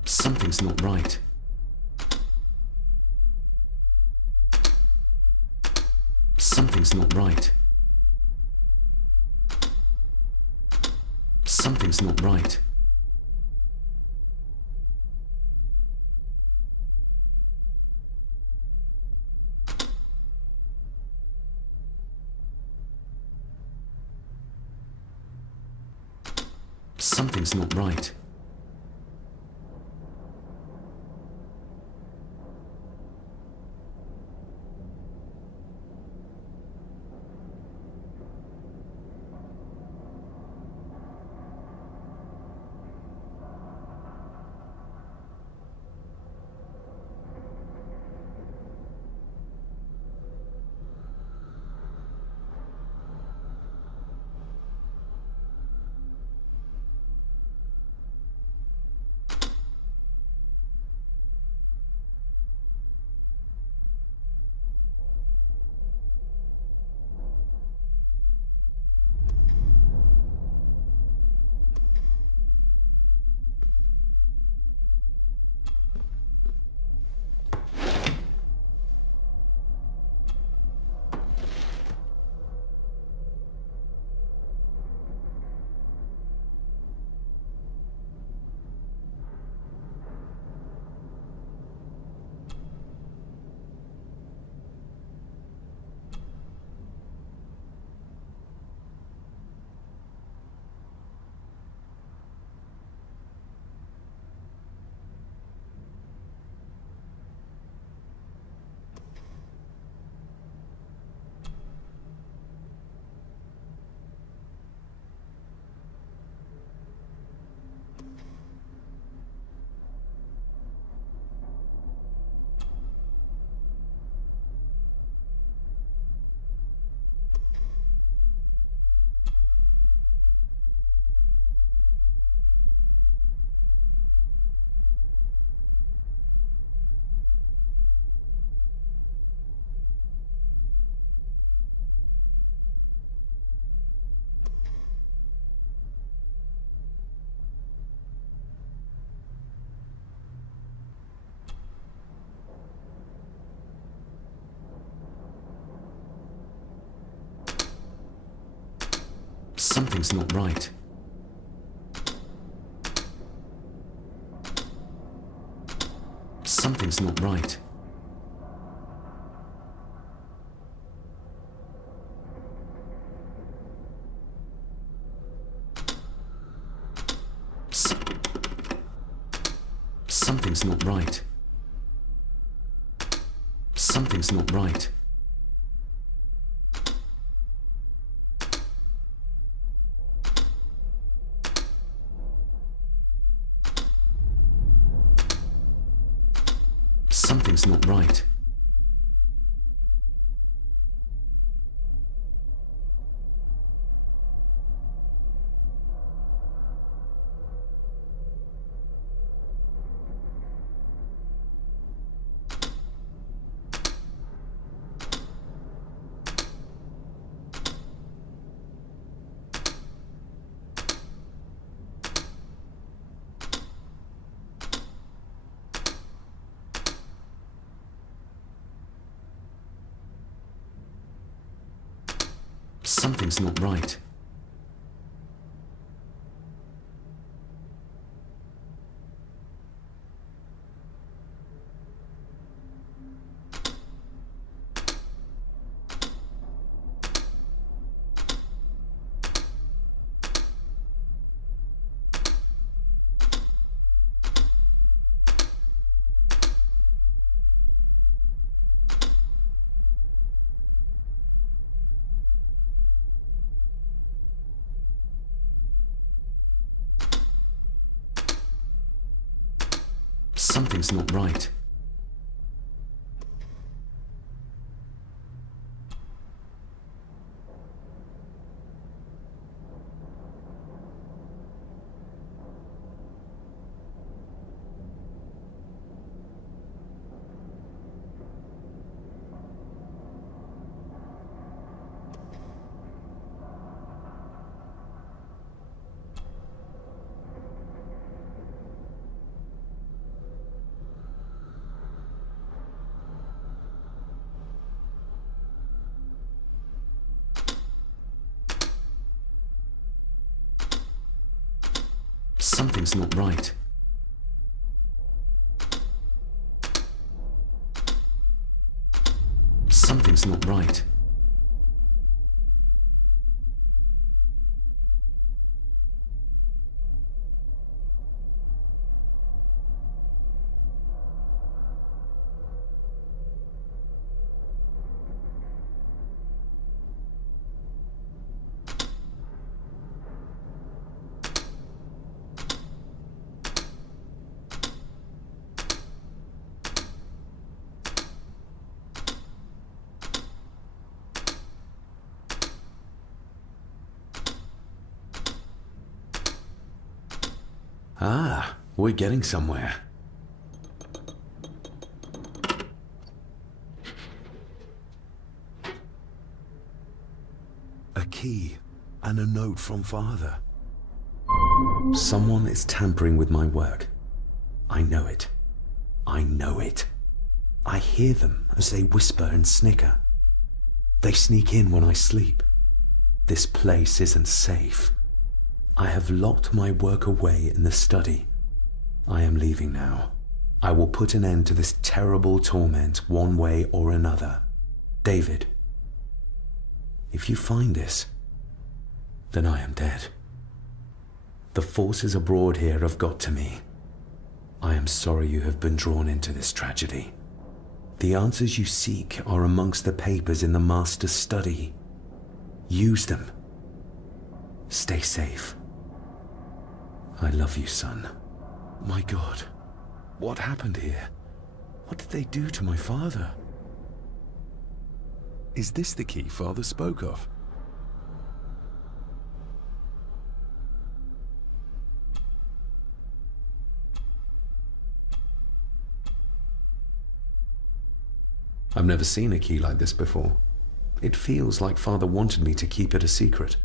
Something's not right. Something's not right. Something's not right. Something's not right. Something's not right. Something's not right. Something's not right. Something's not right. Something's not right. Something's not right. Something's not right. Something's not right. Something's not right. Ah, we're getting somewhere. A key and a note from Father. Someone is tampering with my work. I know it. I know it. I hear them as they whisper and snicker. They sneak in when I sleep. This place isn't safe. I have locked my work away in the study. I am leaving now. I will put an end to this terrible torment one way or another. David, if you find this, then I am dead. The forces abroad here have got to me. I am sorry you have been drawn into this tragedy. The answers you seek are amongst the papers in the Master's study. Use them. Stay safe. I love you, son. My God, what happened here? What did they do to my father? Is this the key Father spoke of? I've never seen a key like this before. It feels like Father wanted me to keep it a secret.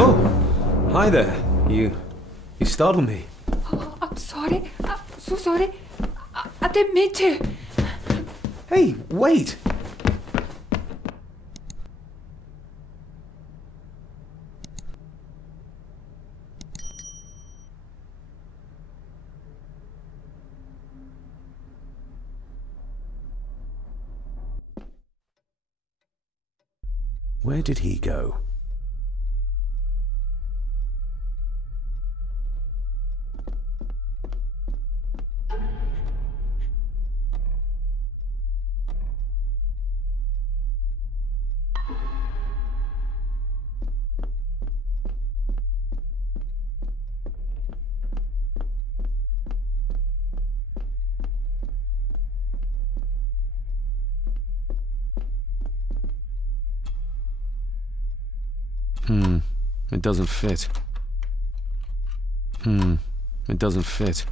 Oh! Hi there. You startled me. Oh, I'm sorry. I'm so sorry. I didn't mean to. Hey, wait! Where did he go? It doesn't fit. It doesn't fit.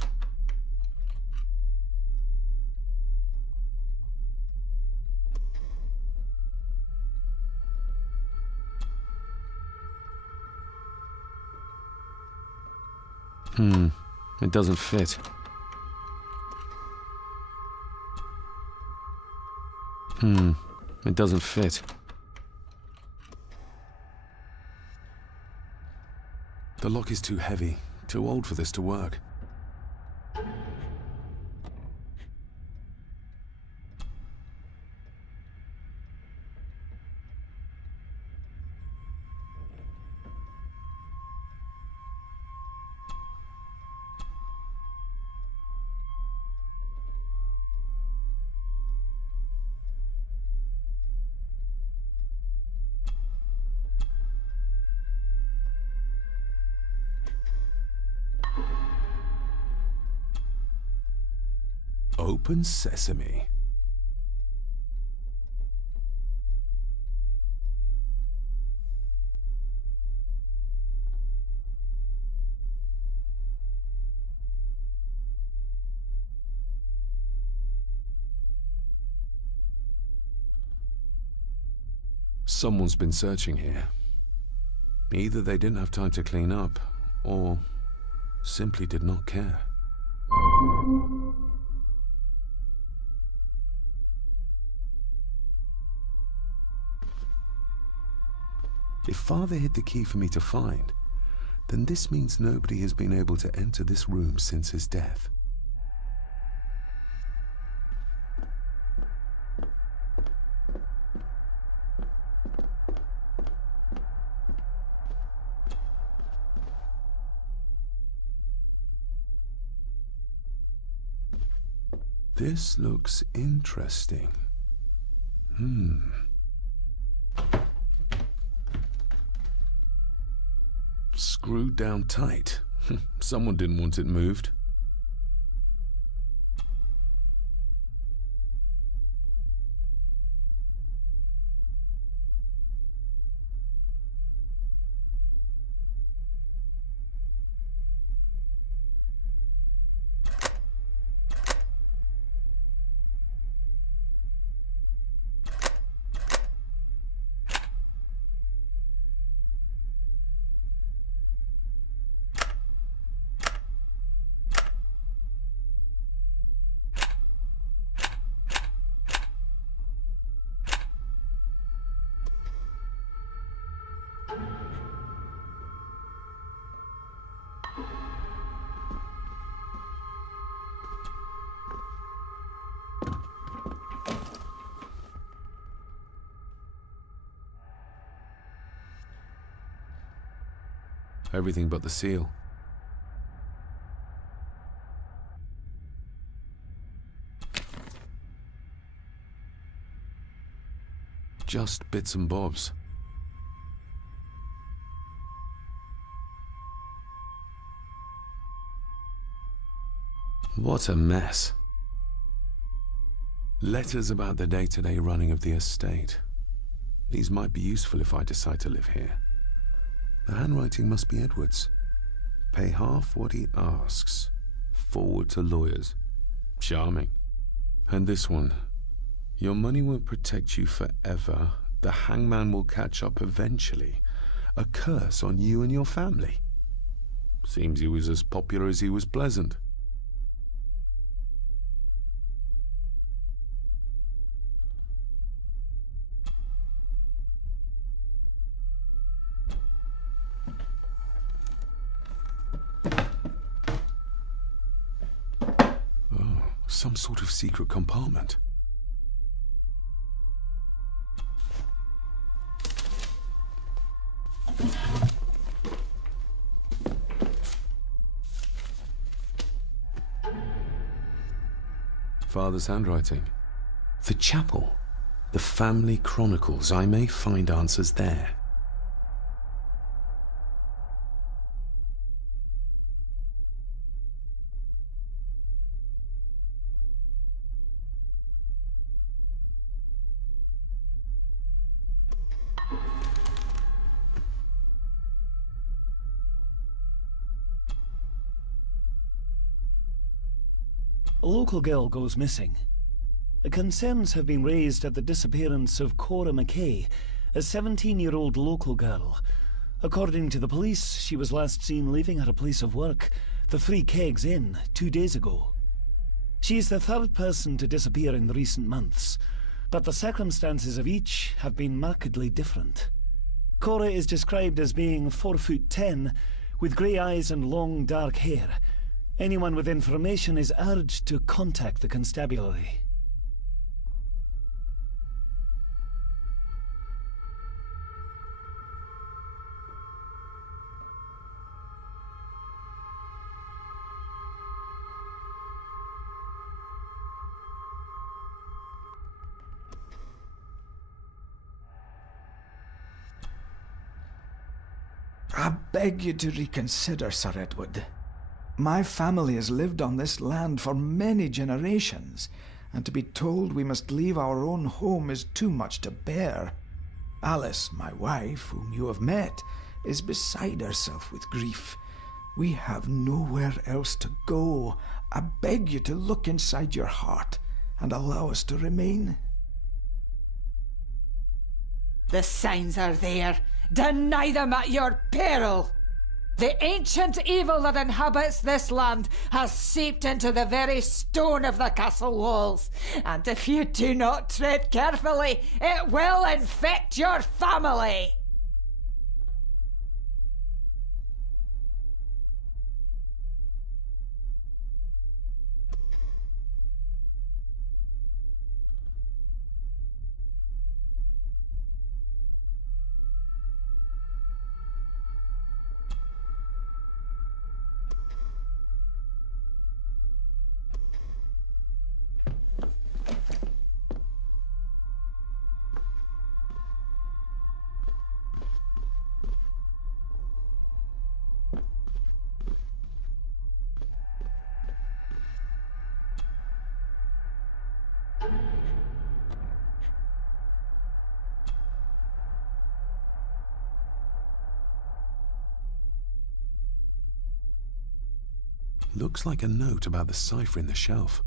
It doesn't fit. It doesn't fit. The lock is too heavy, too old for this to work. Open sesame. Someone's been searching here. Either they didn't have time to clean up, or simply did not care. If Father hid the key for me to find, then this means nobody has been able to enter this room since his death. This looks interesting. Screwed down tight. Someone didn't want it moved. Everything but the seal. Just bits and bobs. What a mess. Letters about the day-to-day running of the estate. These might be useful if I decide to live here. The handwriting must be Edward's. Pay half what he asks. Forward to lawyers. Charming. And this one. Your money won't protect you forever. The hangman will catch up eventually. A curse on you and your family. Seems he was as popular as he was pleasant. Oh, some sort of secret compartment. Father's handwriting. The chapel. The family chronicles. I may find answers there. A local girl goes missing. Concerns have been raised at the disappearance of Cora McKay, a 17-year-old local girl. According to the police, she was last seen leaving her place of work, the Three Kegs Inn, 2 days ago. She is the third person to disappear in recent months, but the circumstances of each have been markedly different. Cora is described as being 4'10", with grey eyes and long dark hair. Anyone with information is urged to contact the constabulary. I beg you to reconsider, Sir Edward. My family has lived on this land for many generations, and to be told we must leave our own home is too much to bear. Alice, my wife, whom you have met, is beside herself with grief. We have nowhere else to go. I beg you to look inside your heart and allow us to remain. The signs are there. Deny them at your peril. The ancient evil that inhabits this land has seeped into the very stone of the castle walls, and if you do not tread carefully, it will infect your family. Looks like a note about the cipher in the shelf.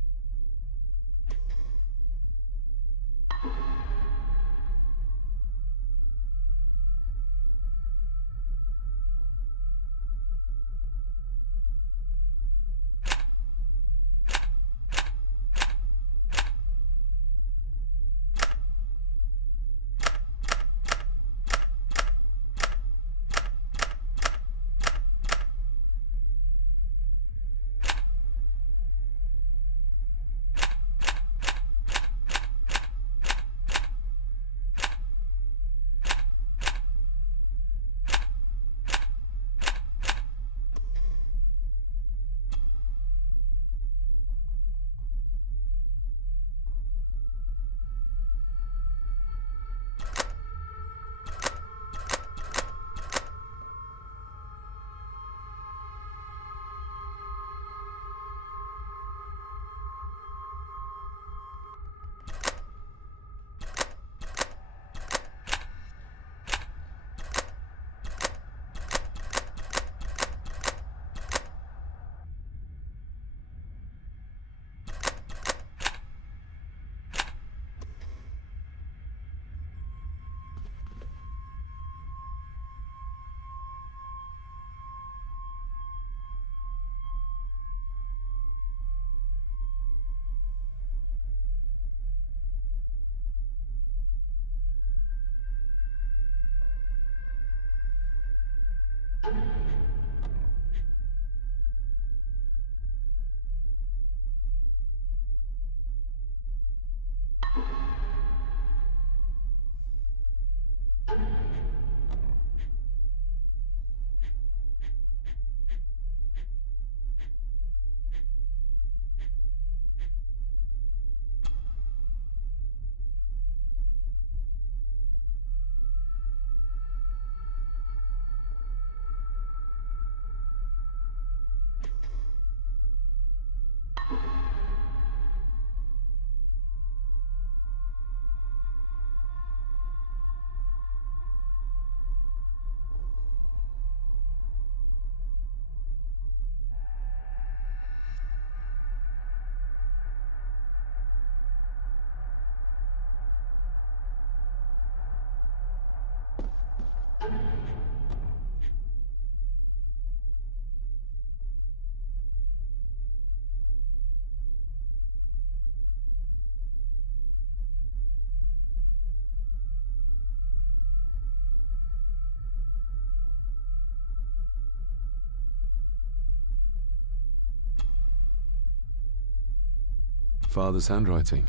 Father's handwriting.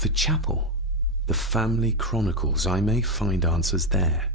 The chapel. The family chronicles. I may find answers there.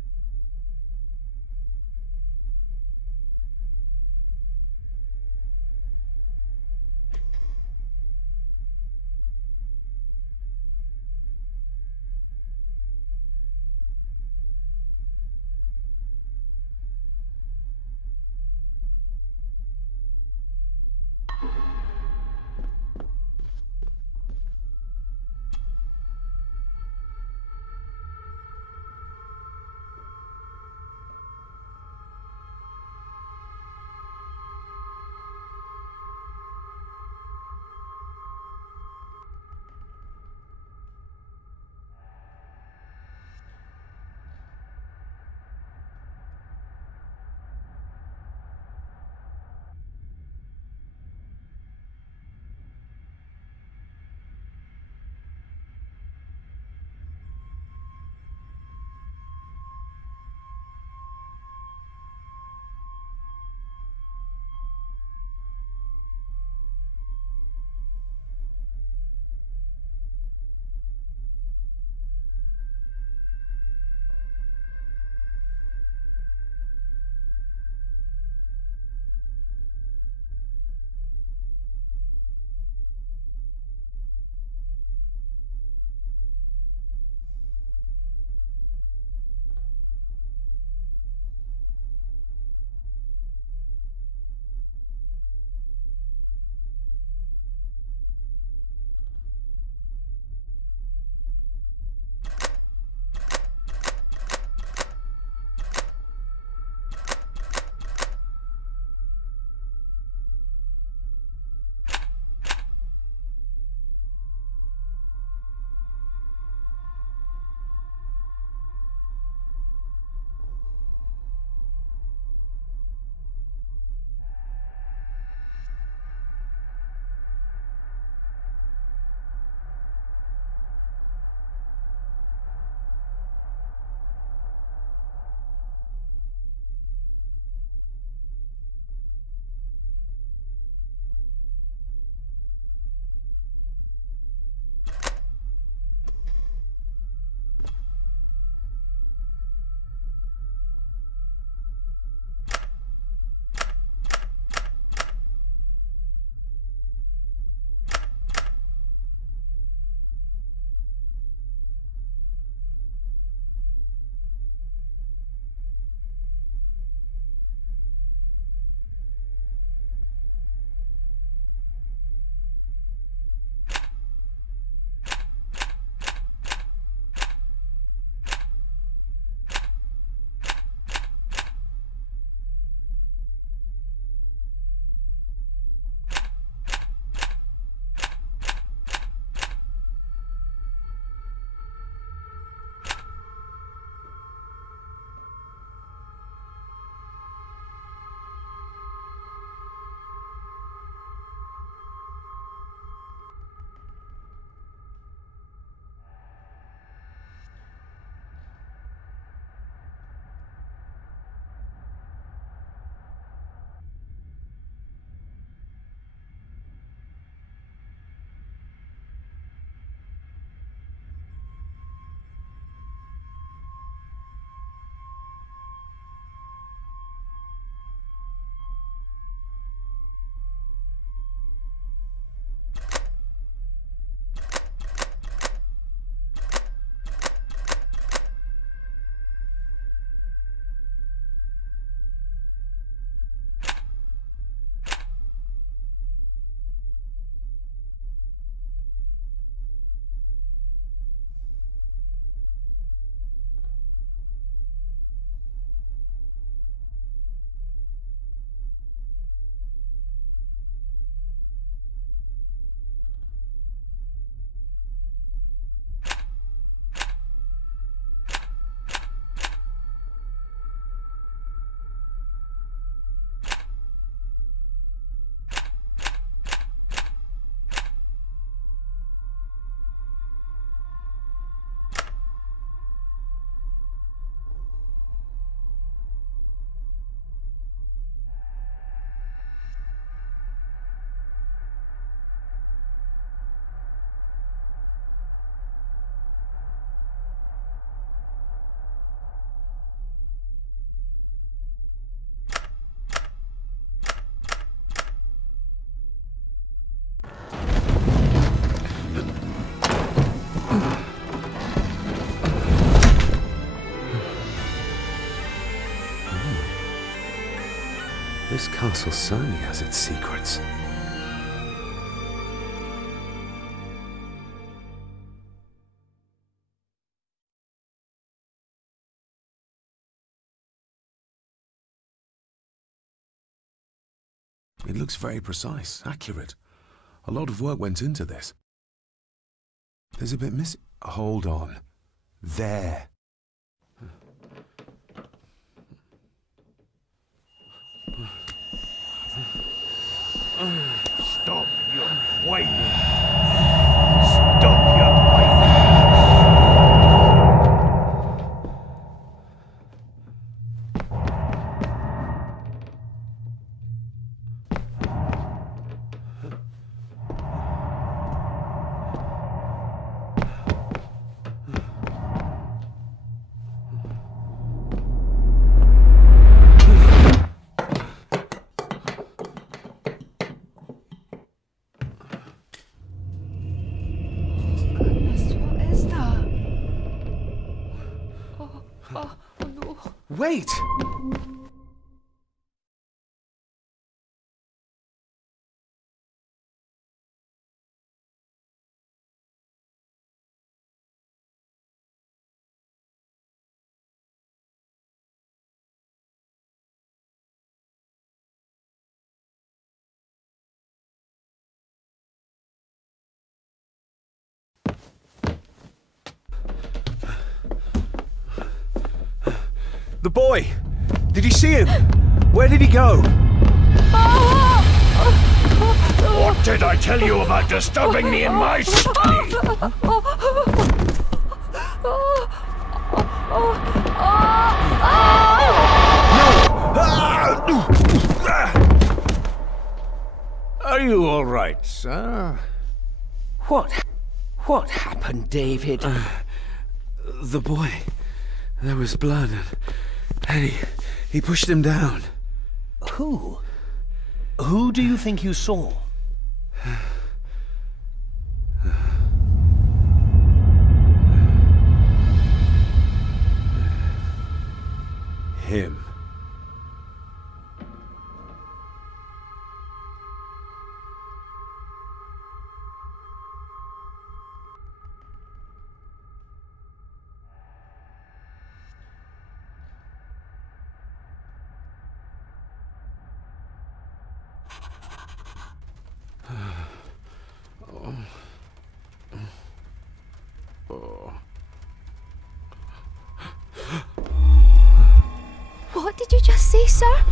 This castle certainly has its secrets. It looks very precise, accurate. A lot of work went into this. There's a bit missing. Hold on. There. Stop your whining! Stop your whining! Wait! The boy! Did you see him? Where did he go? What did I tell you about disturbing me in my study? Are you all right, sir? What happened, David? The boy. There was blood and he pushed him down. Who? Who do you think you saw? Him. What did you just say, sir?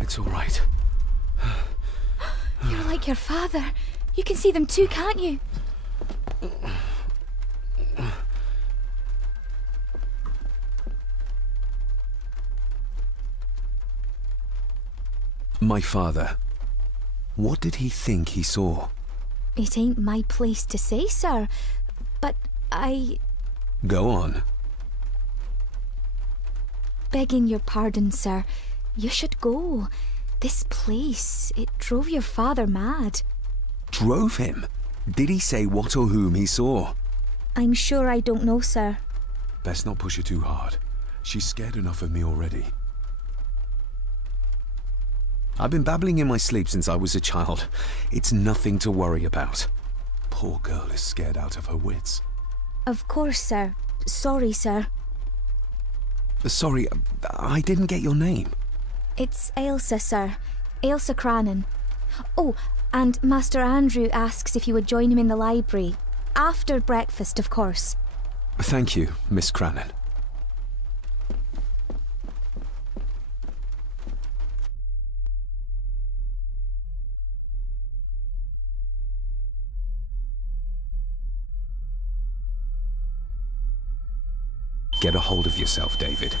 It's all right. You're like your father. You can see them too, can't you? My father. What did he think he saw? It ain't my place to say, sir. But Go on. Begging your pardon, sir. You should go. This place, it drove your father mad. Drove him? Did he say what or whom he saw? I'm sure I don't know, sir. Best not push her too hard. She's scared enough of me already. I've been babbling in my sleep since I was a child. It's nothing to worry about. Poor girl is scared out of her wits. Of course, sir. Sorry, sir. Sorry, I didn't get your name. It's Ailsa, sir. Ailsa Crannan. Oh, and Master Andrew asks if you would join him in the library. After breakfast, of course. Thank you, Miss Crannan. Get a hold of yourself, David.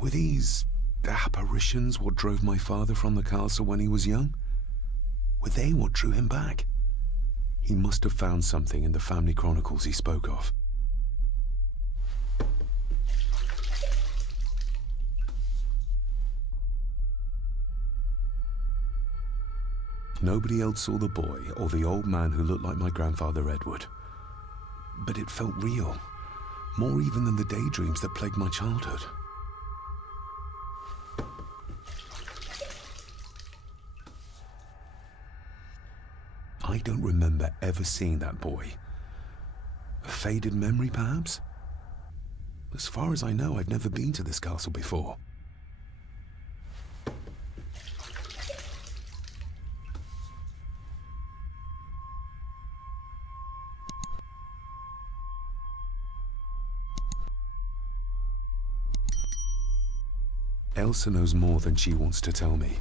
Were these apparitions what drove my father from the castle when he was young? Were they what drew him back? He must have found something in the family chronicles he spoke of. Nobody else saw the boy or the old man who looked like my grandfather Edward. But it felt real, more even than the daydreams that plagued my childhood. I don't remember ever seeing that boy. A faded memory, perhaps? As far as I know, I've never been to this castle before. Elsa knows more than she wants to tell me.